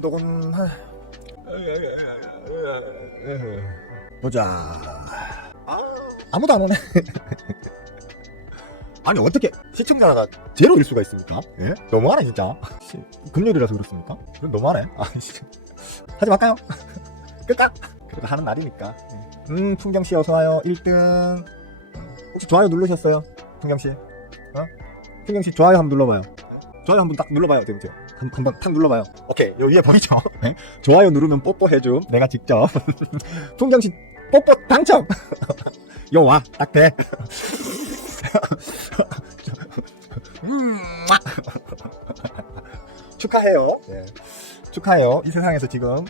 녹음. 보자. 아무도 안 오네. 아니 어떻게 시청자가 제로일 수가 있습니까? 예? 너무하네 진짜. 금요일이라서 그렇습니까? 너무하네. 하지 말까요? 끌까? 그래도 하는 날이니까. 풍경씨 어서와요. 1등. 혹시 좋아요 누르셨어요? 풍경씨? 풍경씨 좋아요 한번 눌러봐요. 좋아요 한번 딱 눌러봐요. 한번 탁 눌러봐요. 오케이. 여기 위에 보이죠? 네? 좋아요 누르면 뽀뽀해줌. 내가 직접. 풍경씨 뽀뽀 당첨! 요 와. 딱 돼. 축하해요. 네. 축하해요. 이 세상에서 지금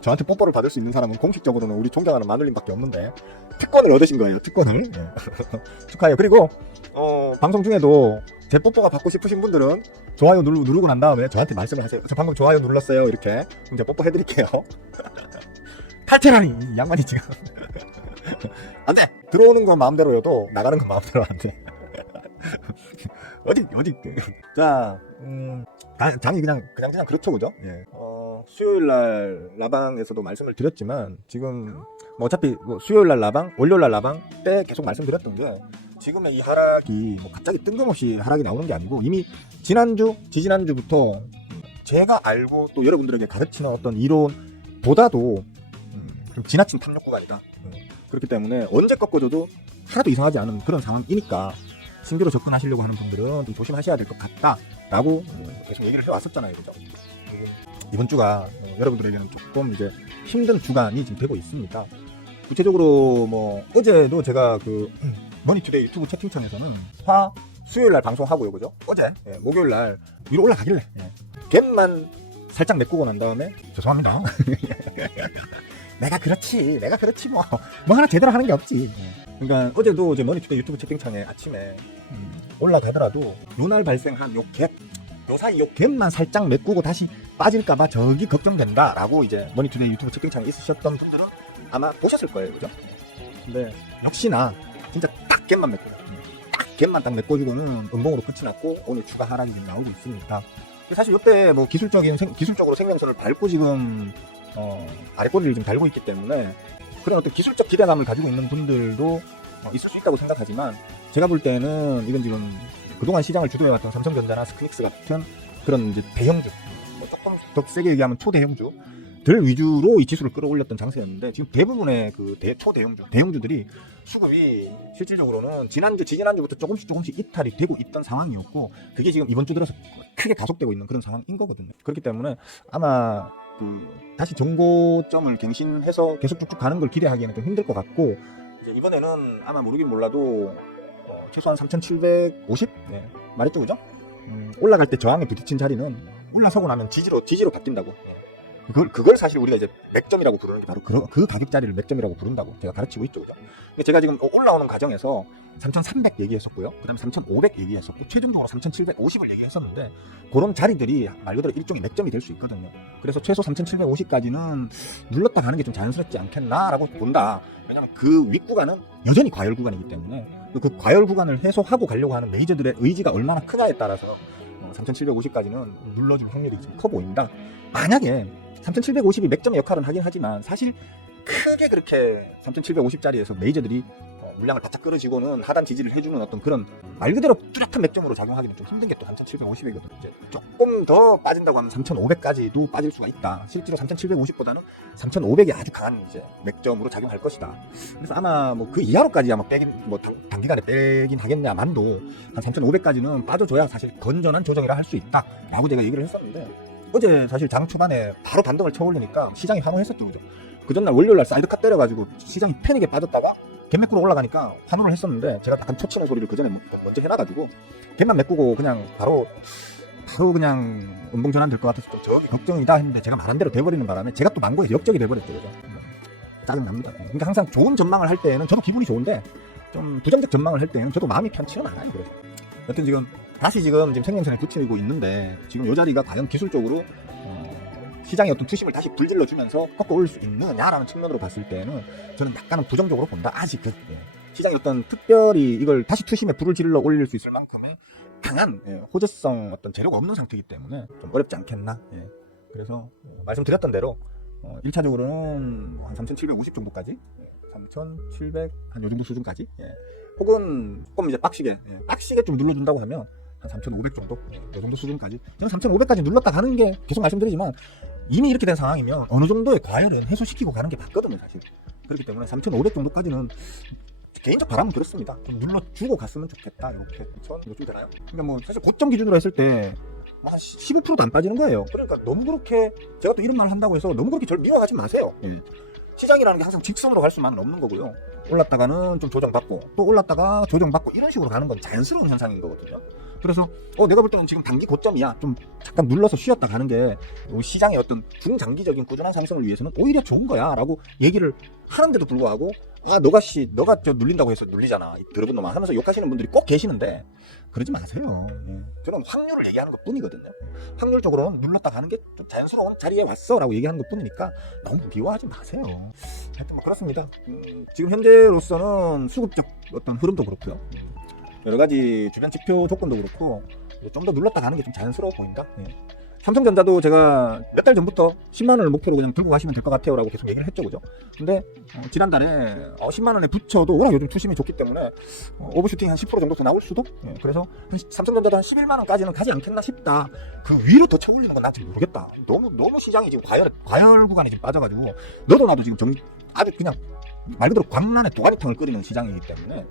저한테 뽀뽀를 받을 수 있는 사람은 공식적으로는 우리 존경하는 마눌님밖에 없는데 특권을 얻으신 거예요. 특권을. 네. 축하해요. 그리고 방송 중에도 제 뽀뽀가 받고 싶으신 분들은 좋아요 누르고 난 다음에 저한테 말씀을 하세요. 저 방금 좋아요 눌렀어요. 이렇게. 그럼 제가 뽀뽀 해드릴게요. 탈퇴라니 이 양반이 지금. 안돼. 들어오는 건 마음대로여도 나가는 건 마음대로 안돼. 어디 자 장이 그냥 그렇죠, 그죠? 예. 수요일날 라방에서도 말씀을 드렸지만 지금 뭐 어차피 뭐 수요일날 라방, 월요일날 라방 때 계속 말씀드렸던 게 지금의 이 하락이 뭐 갑자기 뜬금없이 하락이 나오는 게 아니고 이미 지지난주부터 제가 알고 또 여러분들에게 가르치는 어떤 이론보다도 좀 지나친 탐욕 구간이다. 그렇기 때문에 언제 꺾어줘도 하나도 이상하지 않은 그런 상황이니까 신규로 접근하시려고 하는 분들은 좀 조심하셔야 될 것 같다라고 계속 얘기를 해왔었잖아요, 그죠? 이번 주가 여러분들에게는 조금 이제 힘든 주간이 지금 되고 있습니다. 구체적으로 뭐 어제도 제가 그 머니투데이 유튜브 채팅창에서는 수요일 날 방송하고요, 그죠? 어제 목요일 날 위로 올라가길래 갭만 살짝 메꾸고 난 다음에 죄송합니다. 내가 그렇지 뭐 하나 제대로 하는 게 없지. 그러니까 어제도 이제 머니투데이 유튜브 채팅창에 아침에 올라가더라도 요날 발생한 요 사이 요 갭만 살짝 메꾸고 다시 빠질까봐 저기 걱정된다라고 이제 머니투데이 유튜브 채팅창에 있으셨던 분들은 아마 보셨을 거예요, 그죠? 근데 역시나 진짜 딱 갭만 메꾸고 갭만 딱 메꿔주고는 음봉으로 끝이 났고 오늘 추가 하락이 지금 나오고 있습니다. 사실 이때 뭐 기술적으로 생명선을 밟고 지금 아래꼬리를 좀 달고 있기 때문에 그런 어떤 기술적 기대감을 가지고 있는 분들도 있을 수 있다고 생각하지만 제가 볼 때는 이건 지금 그동안 시장을 주도해왔던 삼성전자나 스크닉스 같은 그런 이제 대형주, 조금 더 세게 얘기하면 초대형주들 위주로 이 지수를 끌어올렸던 장세였는데 지금 대부분의 그 대형주들이 수급이 실질적으로는 지지난주부터 조금씩 이탈이 되고 있던 상황이었고 그게 지금 이번 주 들어서 크게 가속되고 있는 그런 상황인 거거든요. 그렇기 때문에 아마 다시 정고점을 갱신해서 계속 쭉쭉 가는 걸 기대하기에는 좀 힘들 것 같고 이제 이번에는 아마 모르긴 몰라도 최소한 3,750 말했죠, 그죠? 올라갈 때 저항에 부딪힌 자리는 올라서고 나면 지지로 바뀐다고. 그걸 사실 우리가 이제 맥점이라고 부르는 게 바로 그 가격 자리를 맥점이라고 부른다고 제가 가르치고 있죠, 그죠? 근데 제가 지금 올라오는 과정에서 3,300 얘기했었고요. 그 다음에 3,500 얘기했었고 최종적으로 3,750을 얘기했었는데 그런 자리들이 말 그대로 일종의 맥점이 될 수 있거든요. 그래서 최소 3,750까지는 눌렀다 가는 게 좀 자연스럽지 않겠나라고 본다. 왜냐면 그 윗구간은 여전히 과열 구간이기 때문에 그 과열 구간을 해소하고 가려고 하는 메이저들의 의지가 얼마나 크냐에 따라서 3,750까지는 눌러줄 확률이 좀 커 보인다. 만약에 3,750이 맥점의 역할은 하긴 하지만 사실 크게 그렇게 3,750짜리에서 메이저들이 물량을 바짝 끌어지고는 하단 지지를 해주는 어떤 그런 말 그대로 뚜렷한 맥점으로 작용하기는 좀 힘든 게 또 3,750이거든요. 이제 조금 더 빠진다고 하면 3,500까지도 빠질 수가 있다. 실제로 3,750보다는 3,500이 아주 강한 이제 맥점으로 작용할 것이다. 그래서 아마 뭐 그 이하로까지 아마 단기간에 빼긴 하겠냐만도 한 3,500까지는 빠져줘야 사실 건전한 조정이라 할 수 있다라고 제가 얘기를 했었는데 어제 사실 장 초반에 바로 반등을 쳐올리니까 시장이 환호했었죠, 그죠? 그 전날 월요일날 사이드카 때려가지고 시장이 패닉에 빠졌다가 갭 메꾸러 올라가니까 환호를 했었는데 제가 약간 초치는 소리를 그 전에 먼저 해놔가지고 갭만 메꾸고 그냥 바로 그냥 음봉 전환 될 것 같아서 좀 저기 걱정이다 했는데 제가 말한 대로 돼버리는 바람에 제가 또 망고에서 역적이 돼버렸죠, 그죠? 짜증납니다. 그러니까 항상 좋은 전망을 할 때는 저도 기분이 좋은데 좀 부정적 전망을 할 때는 저도 마음이 편치는 않아요. 그래서 여튼 지금 생명선에 붙이고 있는데 지금 이 자리가 과연 기술적으로 시장의 어떤 투심을 다시 불질러주면서 꺾어올릴 수 있느냐라는 측면으로 봤을 때는 저는 약간은 부정적으로 본다. 아직은 시장이 어떤 특별히 이걸 다시 투심에 불을 질러 올릴 수 있을 만큼의 강한 호재성 어떤 재료가 없는 상태이기 때문에 좀 어렵지 않겠나. 그래서 말씀드렸던 대로 1차적으로는 한 3,750 정도까지, 3,700 한 요 정도 수준까지, 혹은 조금 이제 빡시게 좀 눌러준다고 하면 한 3,500 정도, 요 정도 수준까지. 저는 3,500까지 눌렀다 가는 게 계속 말씀드리지만 이미 이렇게 된 상황이면 어느 정도의 과열은 해소시키고 가는 게 맞거든요, 사실. 그렇기 때문에 3,500 정도까지는 개인적 바람은 그렇습니다. 좀 눌러주고 갔으면 좋겠다. 이렇게. 이거 좀 되나요? 근데 뭐 사실 고점 기준으로 했을 때 한 15%도 안 빠지는 거예요. 그러니까 너무 그렇게, 제가 또 이런 말을 한다고 해서 너무 그렇게 저를 미워하지 마세요. 시장이라는 게 항상 직선으로 갈 수만은 없는 거고요. 올랐다가는 좀 조정받고 또 올랐다가 조정받고 이런 식으로 가는 건 자연스러운 현상인 거거든요. 그래서 내가 볼 때는 지금 단기 고점이야, 좀 잠깐 눌러서 쉬었다 가는 게 시장의 어떤 중장기적인 꾸준한 상승을 위해서는 오히려 좋은 거야 라고 얘기를 하는데도 불구하고, 너가 저 눌린다고 해서 눌리잖아, 이 더러운 놈아 하면서 욕하시는 분들이 꼭 계시는데 그러지 마세요. 저는 확률을 얘기하는 것 뿐이거든요. 확률적으로는 눌렀다 가는 게 좀 자연스러운 자리에 왔어 라고 얘기하는 것 뿐이니까 너무 미워하지 마세요. 하여튼 뭐 그렇습니다. 지금 현재로서는 수급적 어떤 흐름도 그렇고요, 여러 가지 주변 지표 조건도 그렇고 좀 더 눌렀다 가는 게 좀 자연스러워 보인다. 삼성전자도 제가 몇 달 전부터 10만 원을 목표로 그냥 들고 가시면 될 것 같아요 라고 계속 얘기를 했죠, 그죠? 근데 지난달에 10만 원에 붙여도 워낙 요즘 투심이 좋기 때문에 오버슈팅 한 10% 정도 더 나올 수도, 그래서 삼성전자도 한 11만 원까지는 가지 않겠나 싶다. 그 위로 더 쳐올리는 건 난지 모르겠다. 너무 시장이 지금 과열 구간에 지금 빠져가지고 너도 나도 지금 아주 그냥 말 그대로 광란에 도가니탕을 끓이는 시장이기 때문에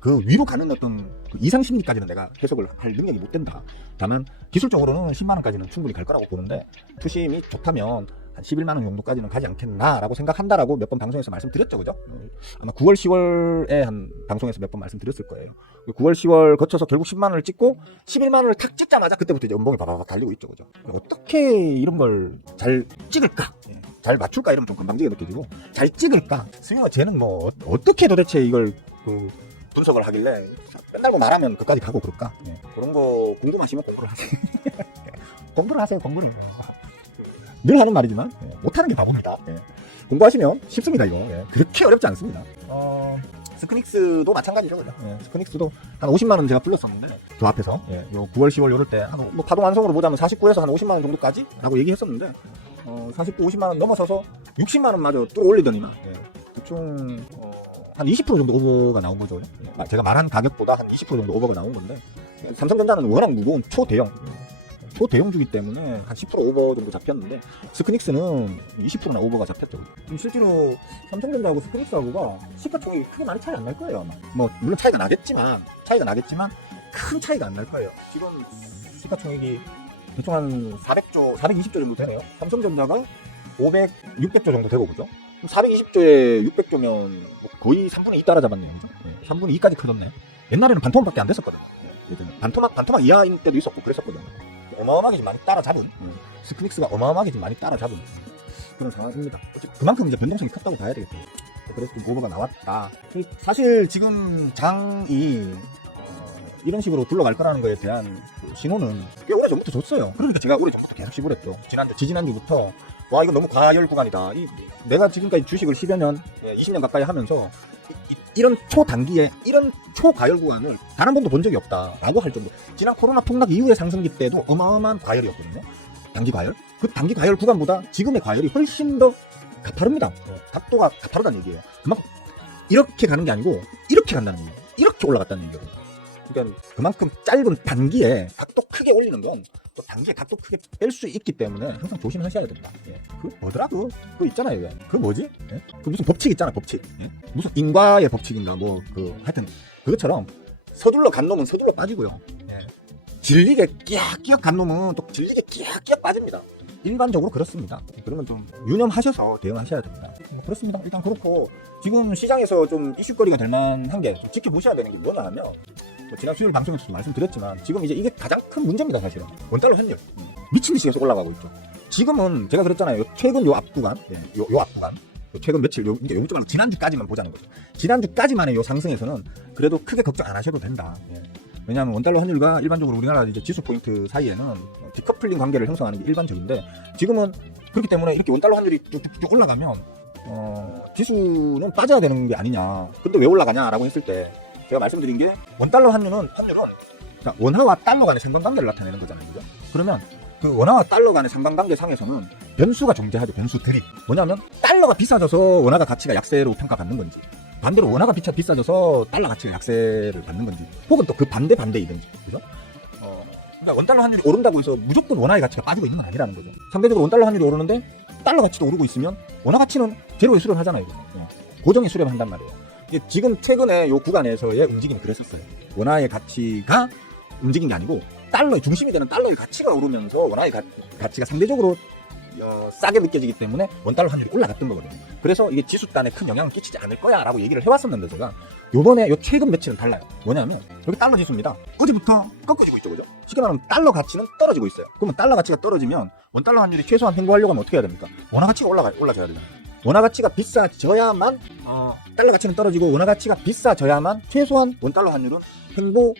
그 위로 가는 어떤 그 이상 심리까지는 내가 해석을 할 능력이 못 된다. 다만 기술적으로는 10만 원까지는 충분히 갈 거라고 보는데, 투심이 좋다면 한 11만 원 정도까지는 가지 않겠나라고 생각한다라고 몇 번 방송에서 말씀드렸죠, 그죠? 아마 9월, 10월에 한 방송에서 몇 번 말씀드렸을 거예요. 9월, 10월 거쳐서 결국 10만 원을 찍고 11만 원을 탁 찍자마자 그때부터 이제 연봉이 바바박 달리고 있죠, 그죠? 어떻게 이런 걸 잘 찍을까? 잘 맞출까? 이러면 좀 건방지게 느껴지고, 잘 찍을까? 승용아, 쟤는 뭐 어떻게 도대체 이걸 분석을 하길래 맨날 뭐 말하면 그까지 가고 그럴까? 그런 거 궁금하시면 공부를 하세요. 공부를 하세요. 늘 하는 말이지만 못하는 게 바보입니다. 공부하시면 쉽습니다. 이거 그렇게 어렵지 않습니다. 스크닉스도 마찬가지죠, 그죠? 스크닉스도 한 50만 원 제가 불렀었는데 저 앞에서 요 9월 10월 요럴 때 한 뭐 파동 완성으로 보자면 49에서 한 50만 원 정도까지 라고 얘기했었는데 49, 50만 원 넘어서서 60만 원마저 뚫어 올리더니만 대충 한 20% 정도 오버가 나온 거죠. 제가 말한 가격보다 한 20% 정도 오버가 나온 건데, 삼성전자는 워낙 무거운 초대형주기 때문에 한 10% 오버 정도 잡혔는데 스크닉스는 20%나 오버가 잡혔죠. 실제로 삼성전자하고 스크닉스하고가 시가총액이 크게 많이 차이 안 날 거예요, 아마. 뭐 물론 차이가 나겠지만 큰 차이가 안 날 거예요. 지금 시가총액이 대충 한 420조 정도 되네요. 삼성전자가 600조 정도 되고, 그죠? 420조에 600조면 거의 3분의 2 따라잡았네요. 그죠? 3분의 2까지 커졌네. 옛날에는 반토막밖에 안 됐었거든요. 반토막 이하인 때도 있었고 그랬었거든요. 어마어마하게 많이 따라잡은, 스크닉스가 어마어마하게 많이 따라잡은 그런 상황입니다. 그만큼 이제 변동성이 컸다고 봐야 되겠죠. 그래서 좀 오버가 나왔다. 사실 지금 장이 이런 식으로 굴러갈 거라는 거에 대한 신호는 꽤 오래 전부터 줬어요. 그러니까 제가 오래 전부터 계속 시부랬죠. 지지난주부터 와, 이거 너무 과열 구간이다. 내가 지금까지 주식을 10여 년, 20년 가까이 하면서 이런 초단기에 이런 초과열 구간을 단 한 번도 본 적이 없다라고 할 정도. 지난 코로나 폭락 이후의 상승기 때도 어마어마한 과열이었거든요. 단기 과열. 그 단기 과열 구간보다 지금의 과열이 훨씬 더 가파릅니다. 각도가 가파르다는 얘기예요. 그만큼 이렇게 가는 게 아니고 이렇게 간다는 얘기예요. 이렇게 올라갔다는 얘기예요. 그러니까 그만큼 짧은 단기에 각도 크게 올리는 건 또 단기에 각도 크게 뺄 수 있기 때문에 항상 조심하셔야 된다. 그 뭐더라 그거 있잖아요. 그 뭐지? 그 무슨 법칙 있잖아, 법칙. 무슨 인과의 법칙인가 뭐 하여튼 그것처럼 서둘러 간 놈은 서둘러 빠지고요. 질리게 끼약끼약 간 놈은 또 질리게 끼약끼약 빠집니다. 일반적으로 그렇습니다. 그러면 좀 유념하셔서 대응하셔야 됩니다. 뭐 그렇습니다. 일단 그렇고 지금 시장에서 좀 이슈거리가 될 만한 게 좀 지켜보셔야 되는 게 뭐냐 하면, 뭐 지난 수요일 방송에서도 말씀드렸지만 지금 이제 이게 가장 큰 문제입니다. 사실은 원달러 환율 미친듯이 계속 올라가고 있죠. 지금은 제가 그랬잖아요. 최근 요 앞구간, 요 앞구간, 최근 며칠 이제 요쪽 말고 지난주까지만 보자는 거죠. 지난주까지만의 요 상승에서는 그래도 크게 걱정 안 하셔도 된다. 왜냐하면 원달러 환율과 일반적으로 우리나라 이제 지수 포인트 사이에는 디커플링 관계를 형성하는 게 일반적인데, 지금은 그렇기 때문에 이렇게 원달러 환율이 쭉쭉쭉 올라가면 지수는 빠져야 되는 게 아니냐. 근데 왜 올라가냐라고 했을 때 제가 말씀드린 게 원달러 환율은 자, 원화와 달러 간의 상관관계를 나타내는 거잖아요. 그죠? 그러면 그 원화와 달러 간의 상관관계 상에서는 변수가 존재하죠. 변수들이. 뭐냐면 달러가 비싸져서 원화가 가치가 약세로 평가받는 건지, 반대로 원화가 비싸져서 달러 가치가 약세를 받는 건지, 혹은 또 그 반대이든지. 그죠? 그러니까 원달러 환율이 오른다고 해서 무조건 원화의 가치가 빠지고 있는 건 아니라는 거죠. 상대적으로 원달러 환율이 오르는데 달러 가치도 오르고 있으면 원화 가치는 제로에 수렴하잖아요. 고정에 수렴한단 말이에요. 이게 지금 최근에 요 구간에서의 움직임이 그랬었어요. 원화의 가치가 움직인 게 아니고 달러의 중심이 되는 달러의 가치가 오르면서 원화의 가치가 상대적으로 싸게 느껴지기 때문에 원달러 환율이 올라갔던 거거든요. 그래서 이게 지수단에 큰 영향을 끼치지 않을 거야 라고 얘기를 해왔었는데, 제가 요번에 요 최근 며칠은 달라요. 뭐냐면 여기 달러 지수입니다. 어제부터 꺾어지고 있죠. 그죠? 쉽게 말하면 달러 가치는 떨어지고 있어요. 그러면 달러 가치가 떨어지면 원달러 환율이 최소한 횡보하려고 하면 어떻게 해야 됩니까? 원화 가치가 올라져야 되잖아요. 원화 가치가 비싸져야만 달러 가치는 떨어지고, 원화 가치가 비싸져야만 최소한 원달러 환율은 횡보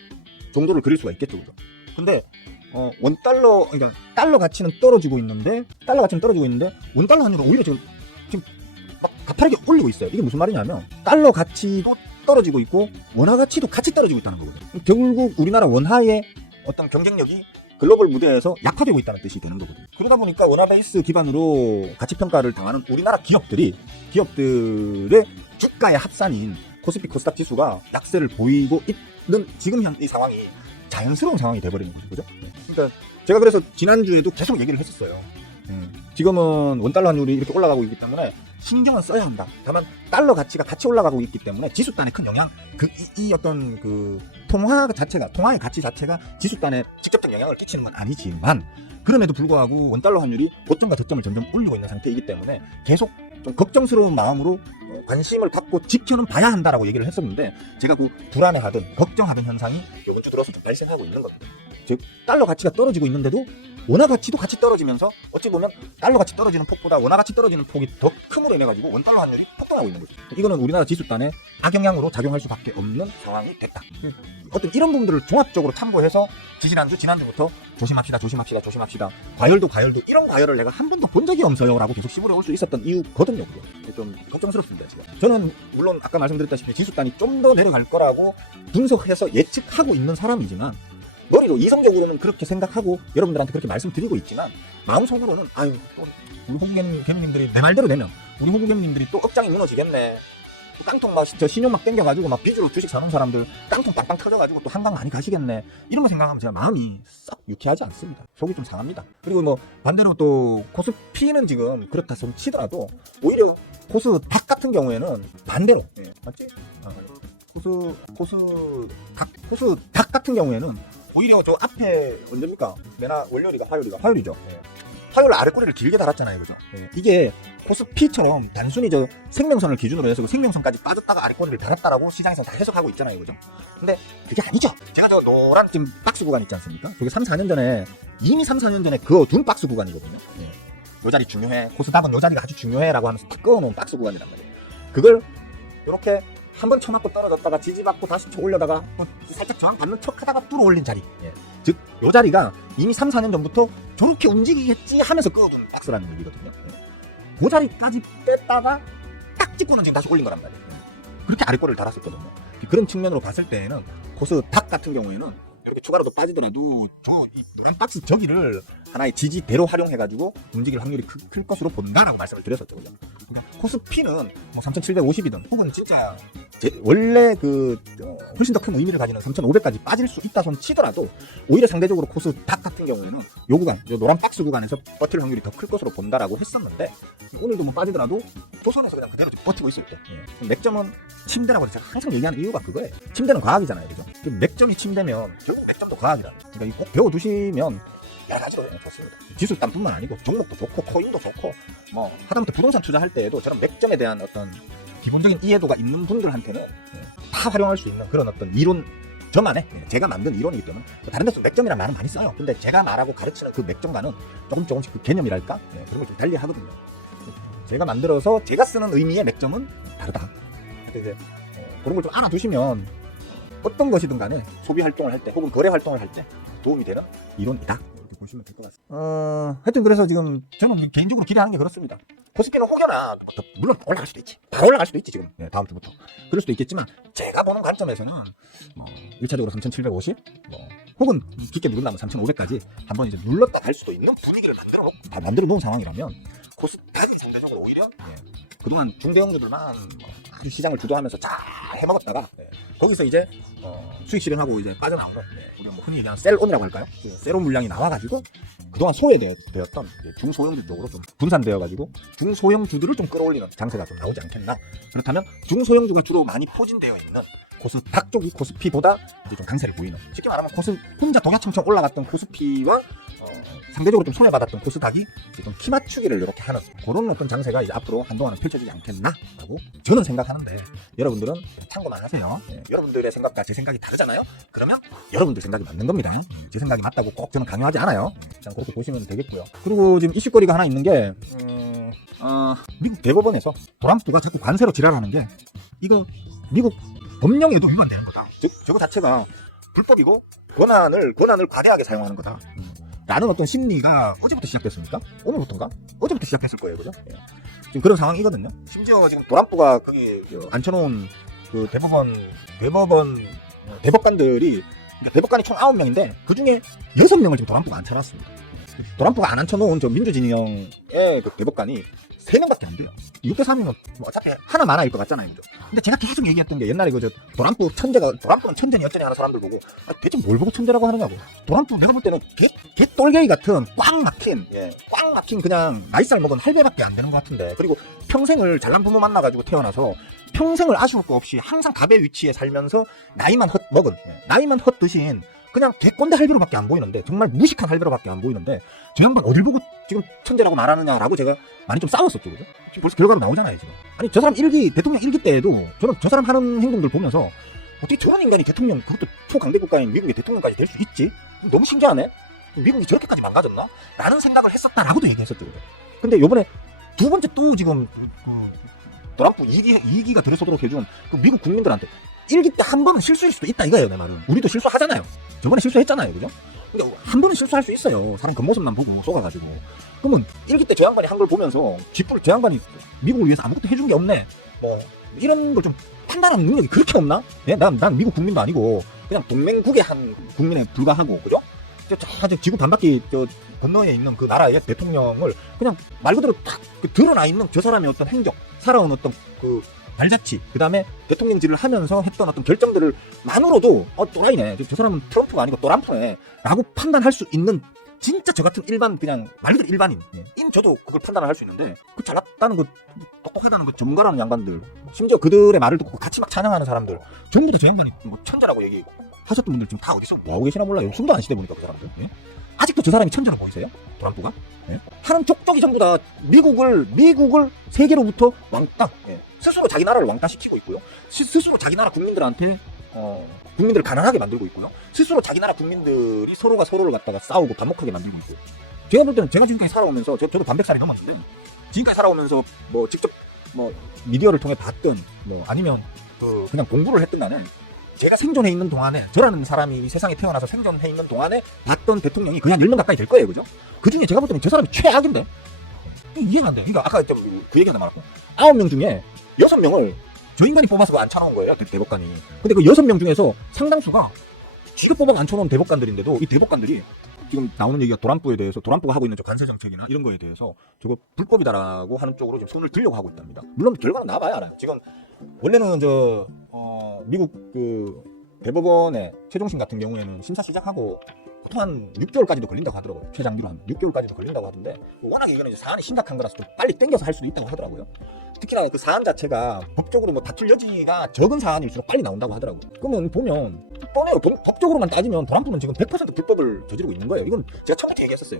정도를 그릴 수가 있겠죠. 그죠? 근데 원달러, 그러니까 달러 가치는 떨어지고 있는데 원달러 환율은 오히려 지금 막 가파르게 올리고 있어요. 이게 무슨 말이냐면 달러 가치도 떨어지고 있고 원화 가치도 같이 떨어지고 있다는 거거든요. 결국 우리나라 원화의 어떤 경쟁력이 글로벌 무대에서 약화되고 있다는 뜻이 되는 거거든요. 그러다 보니까 원화 베이스 기반으로 가치 평가를 당하는 우리나라 기업들의 주가의 합산인 코스피 코스닥 지수가 약세를 보이고 있는 지금 이 상황이 자연스러운 상황이 돼버리는 거죠. 그죠? 그러니까 제가 그래서 지난주에도 계속 얘기를 했었어요. 지금은 원달러 환율이 이렇게 올라가고 있기 때문에 신경은 써야 한다. 다만 달러 가치가 같이 올라가고 있기 때문에 지수단에 큰 영향, 이 어떤 그 통화의 가치 자체가 지수단에 직접적 영향을 끼치는 건 아니지만, 그럼에도 불구하고 원달러 환율이 고점과 저점을 점점 올리고 있는 상태이기 때문에 계속 좀 걱정스러운 마음으로 관심을 갖고 지켜는 봐야 한다라고 얘기를 했었는데, 제가 그 불안해하던 걱정하던 현상이 이번 주 들어서 좀 발생하고 있는 겁니다. 즉 달러 가치가 떨어지고 있는데도 원화 가치도 같이 떨어지면서 어찌 보면 달러 가치 떨어지는 폭보다 원화 가치 떨어지는 폭이 더 큼으로 인해 가지고 원달러 환율이 폭등하고 있는 거죠. 이거는 우리나라 지수단에 악영향으로 작용할 수밖에 없는 상황이 됐다. 어떤 이런 부분들을 종합적으로 참고해서 지난주부터 조심합시다. 과열도 이런 과열을 내가 한 번도 본 적이 없어요라고 계속 시무려올 수 있었던 이유거든요. 그게 좀 걱정스럽습니다. 지금 저는 물론 아까 말씀드렸다시피 지수단이 좀 더 내려갈 거라고 분석해서 예측하고 있는 사람이지만, 머리로 이성적으로는 그렇게 생각하고 여러분들한테 그렇게 말씀드리고 있지만, 마음속으로는 또 우리 호구개미님들이 내 말대로 되면 우리 호구개미님들이 또 억장이 무너지겠네, 또 깡통 저 신용 막 땡겨가지고 막 빚으로 주식 사는 사람들 깡통 빵빵 터져가지고 또 한강 많이 가시겠네, 이런 거 생각하면 제가 마음이 싹 유쾌하지 않습니다. 속이 좀 상합니다. 그리고 뭐 반대로 또 코스피는 지금 그렇다 손 치더라도 오히려 코스닥 같은 경우에는 반대로, 맞지? 코스닥 같은 경우에는 오히려 저 앞에 언제입니까? 화요일이죠. 화요일 아래 꼬리를 길게 달았잖아요. 그죠? 이게 코스피처럼 단순히 저 생명선을 기준으로 해서 그 생명선까지 빠졌다가 아래 꼬리를 달았다라고 시장에서 다 해석하고 있잖아요. 그죠? 근데 그게 아니죠. 제가 저 노란 지금 박스 구간 있지 않습니까? 저게 이미 3, 4년 전에 그어둔 박스 구간이거든요. 요 자리 중요해. 코스닥은 요 자리가 아주 중요해라고 하면서 탁 그어놓은 박스 구간이란 말이에요. 그걸 이렇게 한번 쳐맞고 떨어졌다가 지지받고 다시 쳐 올려다가 살짝 저항받는 척하다가 뚫어 올린 자리, 즉 요 자리가 이미 3, 4년 전부터 저렇게 움직이겠지 하면서 그어둔 박스라는 얘기거든요. 그 자리까지 뺐다가 딱 찍고는 지금 다시 올린 거란 말이에요. 그렇게 아래꼬리를 달았었거든요. 그런 측면으로 봤을 때에는 코스닥 같은 경우에는 이렇게 추가로 더 빠지더라도 이 노란 박스 저기를 하나의 지지대로 활용해가지고 움직일 확률이 클 것으로 본다라고 말씀을 드렸었죠. 그러니까 코스피는 뭐 3,750이든 혹은 진짜 원래 훨씬 더 큰 의미를 가지는 3,500까지 빠질 수 있다 손 치더라도, 오히려 상대적으로 코스닥 같은 경우에는 요 구간, 요 노란 박스 구간에서 버틸 확률이 더 클 것으로 본다라고 했었는데, 오늘도 뭐 빠지더라도 조선에서 그냥 그대로 버티고 있을 때, 맥점은 침대라고 제가 항상 얘기하는 이유가 그거예요. 침대는 과학이잖아요. 그죠? 맥점이 침대면 결국 맥점도 과학이라. 그러니까 이거 꼭 배워두시면 여러 가지로 좋습니다. 지수단뿐만 아니고 종목도 좋고 코인도 좋고, 뭐 하다못해 부동산 투자할 때에도 저런 맥점에 대한 어떤 기본적인 이해도가 있는 분들한테는 다 활용할 수 있는 그런 어떤 이론, 저만의 제가 만든 이론이기 때문에, 다른 데서 맥점이라는 말은 많이 써요. 근데 제가 말하고 가르치는 그 맥점과는 조금씩 그 개념이랄까, 그런 걸 좀 달리 하거든요. 제가 만들어서 제가 쓰는 의미의 맥점은 다르다. 그래서 이제 그런 걸 좀 알아두시면 어떤 것이든 간에 소비 활동을 할 때 혹은 거래 활동을 할 때 도움이 되는 이론이다, 이렇게 보시면 될 것 같습니다. 하여튼 그래서 지금 저는 개인적으로 기대하는 게 그렇습니다. 코스피는 혹여나 물론 올라갈 수도 있지, 바로 올라갈 수도 있지 지금, 다음 주부터 그럴 수도 있겠지만, 제가 보는 관점에서는 1차적으로 3,750, 혹은 깊게 누른다면 3,500까지 한번 이제 눌렀다 갈 수도 있는 분위기를 만들어 놓은 상황이라면 코스닥이 상대적으로 오히려 그동안 중대형주들만 아주 시장을 주도하면서 잘 해먹었다가 거기서 이제 수익 실현하고 이제 빠져나오는 우리가 뭐 흔히 얘기하는 셀온이라고 할까요? 셀온 물량이 나와가지고 그동안 소외되었던 중소형주 쪽으로 좀 분산되어가지고 중소형주들을 좀 끌어올리는 장세가 좀 나오지 않겠나. 그렇다면 중소형주가 주로 많이 포진되어 있는 코스닥 쪽이 코스피보다 이제 좀 강세를 보이는, 쉽게 말하면 혼자 독야청청 올라갔던 코스피와 상대적으로 좀 손해받았던 코스닥이 좀 키 맞추기를 이렇게 하는 그런 어떤 장세가 이제 앞으로 한동안은 펼쳐지지 않겠나라고 저는 생각하는데, 여러분들은 참고만 하세요. 여러분들의 생각과 제 생각이 다르잖아요. 그러면 여러분들 생각이 맞는 겁니다. 제 생각이 맞다고 꼭 저는 강요하지 않아요. 그냥 그렇게 보시면 되겠고요. 그리고 지금 이슈거리가 하나 있는 게 미국 대법원에서 트럼프가 자꾸 관세로 지랄하는 게, 이거 미국 법령에도 위반되는 거다. 즉 저거 자체가 불법이고 권한을 과대하게 사용하는 거다 라는 어떤 심리가 어제부터 시작됐습니까? 오늘부터인가? 어제부터 시작했을 거예요, 그죠? 지금 그런 상황이거든요. 심지어 지금 트럼프가 거기 앉혀놓은 그 대법관들이, 그러니까 대법관이 총 9명인데 그 중에 6명을 지금 트럼프가 앉혀놨습니다. 트럼프가 안 앉혀놓은 저 민주진영의 그 대법관이 3명밖에 안 돼요. 6대3이면 뭐 어차피 하나 많아일 것 같잖아요. 그죠? 근데 제가 계속 얘기했던 게, 옛날에 그 트럼프는 천재니 어쩌니 하는 사람들 보고 대체 뭘 보고 천재라고 하느냐고. 트럼프 내가 볼 때는 개 똘개이 같은 꽉 막힌 그냥 나이살 먹은 할배밖에 안 되는 것 같은데, 그리고 평생을 잘난 부모 만나가지고 태어나서 평생을 아쉬울 거 없이 항상 답의 위치에 살면서 나이만 헛드신 그냥 개꼰대 할배로밖에 안 보이는데, 정말 무식한 할배로밖에 안 보이는데, 저 양반 어딜 보고 지금 천재라고 말하느냐라고 제가 많이 좀 싸웠었죠, 그죠? 지금 벌써 결과가 나오잖아요, 지금. 아니, 저 사람 대통령 1기 때에도 저는 저 사람 하는 행동들 보면서 어떻게 저런 인간이 대통령, 그것도 초강대 국가인 미국의 대통령까지 될 수 있지? 너무 신기하네? 미국이 저렇게까지 망가졌나? 라는 생각을 했었다라고도 얘기했었죠, 그죠? 근데 요번에 두 번째 또 지금 트럼프 2기가 들어서도록 해준 그 미국 국민들한테 1기 때 한 번은 실수일 수도 있다 이거예요, 내 말은. 우리도 실수하잖아요. 저번에 실수했잖아요, 그죠? 근데 한 번은 실수할 수 있어요. 사람 겉모습만 보고 속아가지고. 그러면 1기 때 저 양반이 한 걸 보면서 저 양반이 미국을 위해서 아무것도 해준 게 없네, 뭐 이런 걸 좀 판단하는 능력이 그렇게 없나? 난 미국 국민도 아니고 그냥 동맹국의 한 국민에 불과하고, 그죠? 지구 반바퀴 건너에 있는 그 나라의 대통령을 그냥 말 그대로 딱 드러나 있는 저 사람의 어떤 행적, 살아온 어떤 그 발자취, 그 다음에 대통령질을 하면서 했던 어떤 결정들을 만으로도 또라이네, 저 사람은 트럼프가 아니고 또람프네 라고 판단할 수 있는, 진짜 저 같은 그냥 말 그대로 일반인, 저도 그걸 판단을 할 수 있는데, 그 잘났다는 거, 똑똑하다는 거, 전문가라는 양반들, 심지어 그들의 말을 듣고 같이 막 찬양하는 사람들, 전부 다 저 양반이 뭐 천재라고 얘기하셨던 분들 지금 다 어디서 뭐하고 계시나 몰라요. 숨도 안 쉬대 보니까 그 사람들. 아직도 저 사람이 천재라고 보이세요? 트럼프가? 하는 족적이 전부 다 미국을 세계로부터 왕따, 스스로 자기 나라를 왕따시키고 있고요. 스스로 자기 나라 국민들한테 국민들을 가난하게 만들고 있고요. 스스로 자기 나라 국민들이 서로가 서로를 갖다가 싸우고 반목하게 만들고 있고요. 제가 볼 때는 제가 지금까지 살아오면서, 저도 반백살이 넘었는데, 지금까지 살아오면서 뭐 직접 뭐 미디어를 통해 봤든 뭐 아니면 그냥 공부를 했든 간에, 제가 생존해 있는 동안에, 저라는 사람이 이 세상에 태어나서 생존해 있는 동안에 봤던 대통령이 그냥 10명 가까이 될 거예요, 그죠? 그 중에 제가 볼 때는 저 사람이 최악인데, 이해가 안 돼요. 그러니까 아까 좀 그 얘기가 많았고, 9명 중에 6명을 저 인간이 뽑아서 앉혀놓은 거예요, 대법관이. 근데 그 6명 중에서 상당수가 지가 뽑아서 앉혀놓은 대법관들인데도, 이 대법관들이 지금 나오는 얘기가 트럼프가 하고 있는 저 관세 정책이나 이런 거에 대해서 저거 불법이다라고 하는 쪽으로 지금 손을 들려고 하고 있답니다. 물론 결과는 나와봐야 알아요. 지금 원래는 미국 그 대법원의 최종심 같은 경우에는 심사 시작하고 보통 한 6개월까지도 걸린다고 하더라고요. 최장기로 한 6개월까지도 걸린다고 하던데, 워낙에 이거는 이제 사안이 심각한 거라서 좀 빨리 땡겨서 할 수도 있다고 하더라고요. 특히나 그 사안 자체가 법적으로 뭐 다툴 여지가 적은 사안일수록 빨리 나온다고 하더라고요. 그러면 보면 뻔해요. 법적으로만 따지면 트럼프는 지금 100% 불법을 저지르고 있는 거예요. 이건 제가 처음부터 얘기했었어요.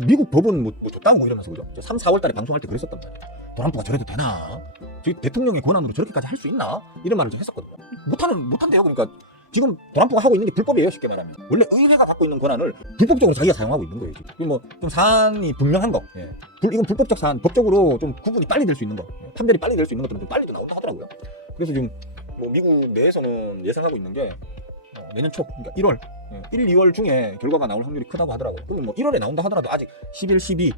미국 법은 뭐 좋다고 이러면서, 그죠? 3, 4월 달에 방송할 때 그랬었단 말이에요. 트럼프가 저래도 되나? 대통령의 권한으로 저렇게까지 할 수 있나? 이런 말을 좀 했었거든요. 못한대요. 그러니까 지금 트럼프가 하고 있는 게 불법이에요, 쉽게 말하면. 원래 의회가 갖고 있는 권한을 불법적으로 자기가 사용하고 있는 거예요, 지금. 뭐 좀 사안이 분명한 거, 이건 불법적 사안, 법적으로 좀 구분이 빨리 될 수 있는 거, 판별이 빨리 될 수 있는 것들은 좀 빨리도 나온다 하더라고요. 그래서 지금 뭐 미국 내에서는 예상하고 있는 게 내년 초, 그러니까 1월, 1, 2월 중에 결과가 나올 확률이 크다고 하더라고요. 그러면 뭐 1월에 나온다 하더라도 아직 11, 12,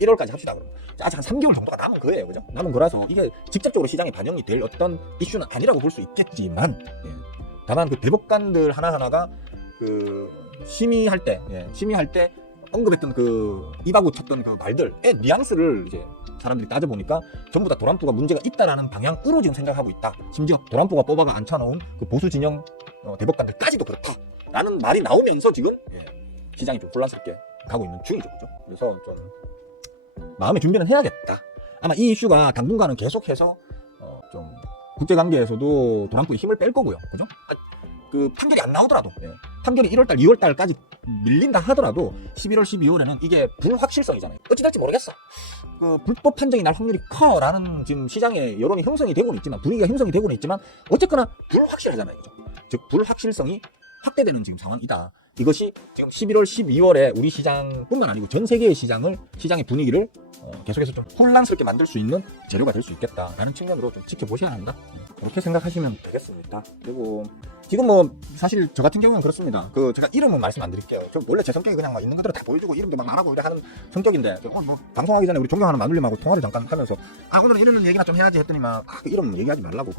11월까지 합시다. 그러면 아직 한 3개월 정도가 남은 거예요, 그죠? 남은 거라서 이게 직접적으로 시장에 반영이 될 어떤 이슈는 아니라고 볼 수 있겠지만, 다만 그 대법관들 하나하나가 그 심의할 때 언급했던 그 입하고 쳤던 그 말들의 뉘앙스를 이제 사람들이 따져보니까 전부 다 도란프가 문제가 있다라는 방향으로 지금 생각하고 있다. 심지어 도란프가 뽑아가 앉혀놓은 그 보수 진영 대법관들까지도 그렇다라는 말이 나오면서 지금 시장이 좀 혼란스럽게 가고 있는 중이죠. 그죠? 그래서 좀 마음의 준비는 해야겠다. 아마 이 이슈가 당분간은 계속해서 좀 국제관계에서도 도란프의 힘을 뺄 거고요. 그죠? 그 판결이 안 나오더라도 판결이 1월달, 2월달까지 밀린다 하더라도 11월, 12월에는 이게 불확실성이잖아요. 어찌 될지 모르겠어. 그 불법 판정이 날 확률이 커라는 지금 시장의 여론이 형성이 되고는 있지만, 분위기가 형성이 되고는 있지만 어쨌거나 불확실하잖아요. 그죠? 즉 불확실성이 확대되는 지금 상황이다. 이것이 지금 11월, 12월에 우리 시장뿐만 아니고 전 세계의 시장의 분위기를 계속해서 좀 혼란스럽게 만들 수 있는 재료가 될 수 있겠다라는 측면으로 좀 지켜보셔야 한다. 그렇게 생각하시면 되겠습니다. 그리고 지금 뭐 사실 저 같은 경우는 그렇습니다. 그 제가 이름은 말씀 안 드릴게요. 저 원래 제 성격이 그냥 막 있는 것들을 다 보여주고 이름도 막 말하고 이래 하는 성격인데, 오늘 뭐 방송하기 전에 우리 존경하는 마눌님하고 통화를 잠깐 하면서 오늘은 이런 얘기나 좀 해야지 했더니만 그 이름 얘기하지 말라고,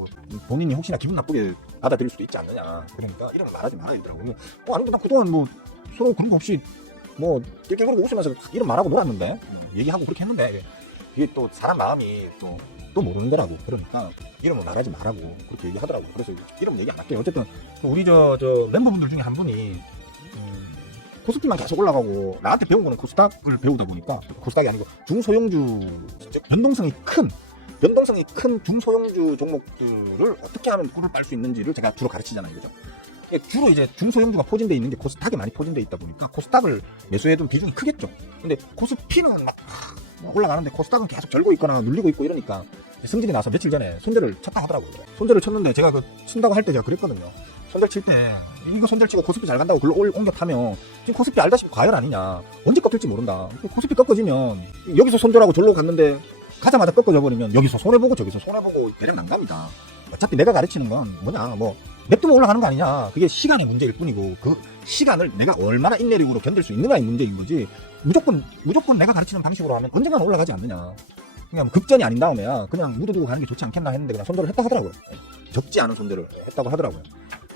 본인이 혹시나 기분 나쁘게 받아들일 수도 있지 않느냐. 그러니까 이름을 말하지 말아야 되더라고요. 아닌데 나 그동안 뭐 서로 그런 거 없이 뭐 낄낄거리고 웃으면서 이름 말하고 놀았는데, 얘기하고 그렇게 했는데 이게 또 사람 마음이 또 모르는 거라고. 그러니까 이름을 말하지 말라고 그렇게 얘기하더라고요. 그래서 이름 얘기 안 할게요. 어쨌든 우리 저 멤버분들 중에 한 분이 코스피만 계속 올라가고 나한테 배운 거는 코스닥을 배우다 보니까, 코스닥이 아니고 중소형주, 변동성이 큰 중소형주 종목들을 어떻게 하면 꿀을 빨 수 있는지를 제가 주로 가르치잖아요. 그죠? 주로 이제 중소형주가 포진되어 있는 게 코스닥에 많이 포진되어 있다 보니까 코스닥을 매수해둔 비중이 크겠죠. 근데 코스피는 막 올라가는데 코스닥은 계속 절고 있거나 눌리고 있고 이러니까 승질이 나서 며칠 전에 손절을 쳤다 하더라고요. 손절을 쳤는데 제가 그 친다고 할 때 제가 그랬거든요. 손절 칠 때 이거 손절 치고 코스피 잘 간다고 글로 옮겨 타면 지금 코스피 알다시피 과열 아니냐. 언제 꺾일지 모른다. 코스피 꺾어지면 여기서 손절하고 절로 갔는데 가자마자 꺾어져 버리면 여기서 손해보고 저기서 손해보고 대략 난감이다. 어차피 내가 가르치는 건 뭐냐, 뭐 냅두면 올라가는 거 아니냐. 그게 시간의 문제일 뿐이고 그 시간을 내가 얼마나 인내력으로 견딜 수 있느냐의 문제인 거지, 무조건 내가 가르치는 방식으로 하면 언젠간 올라가지 않느냐. 그냥 급전이 아닌 다음에야 그냥 묻어두고 가는 게 좋지 않겠나 했는데 그냥 손절을 했다 하더라고요. 적지 않은 손절을 했다고 하더라고요.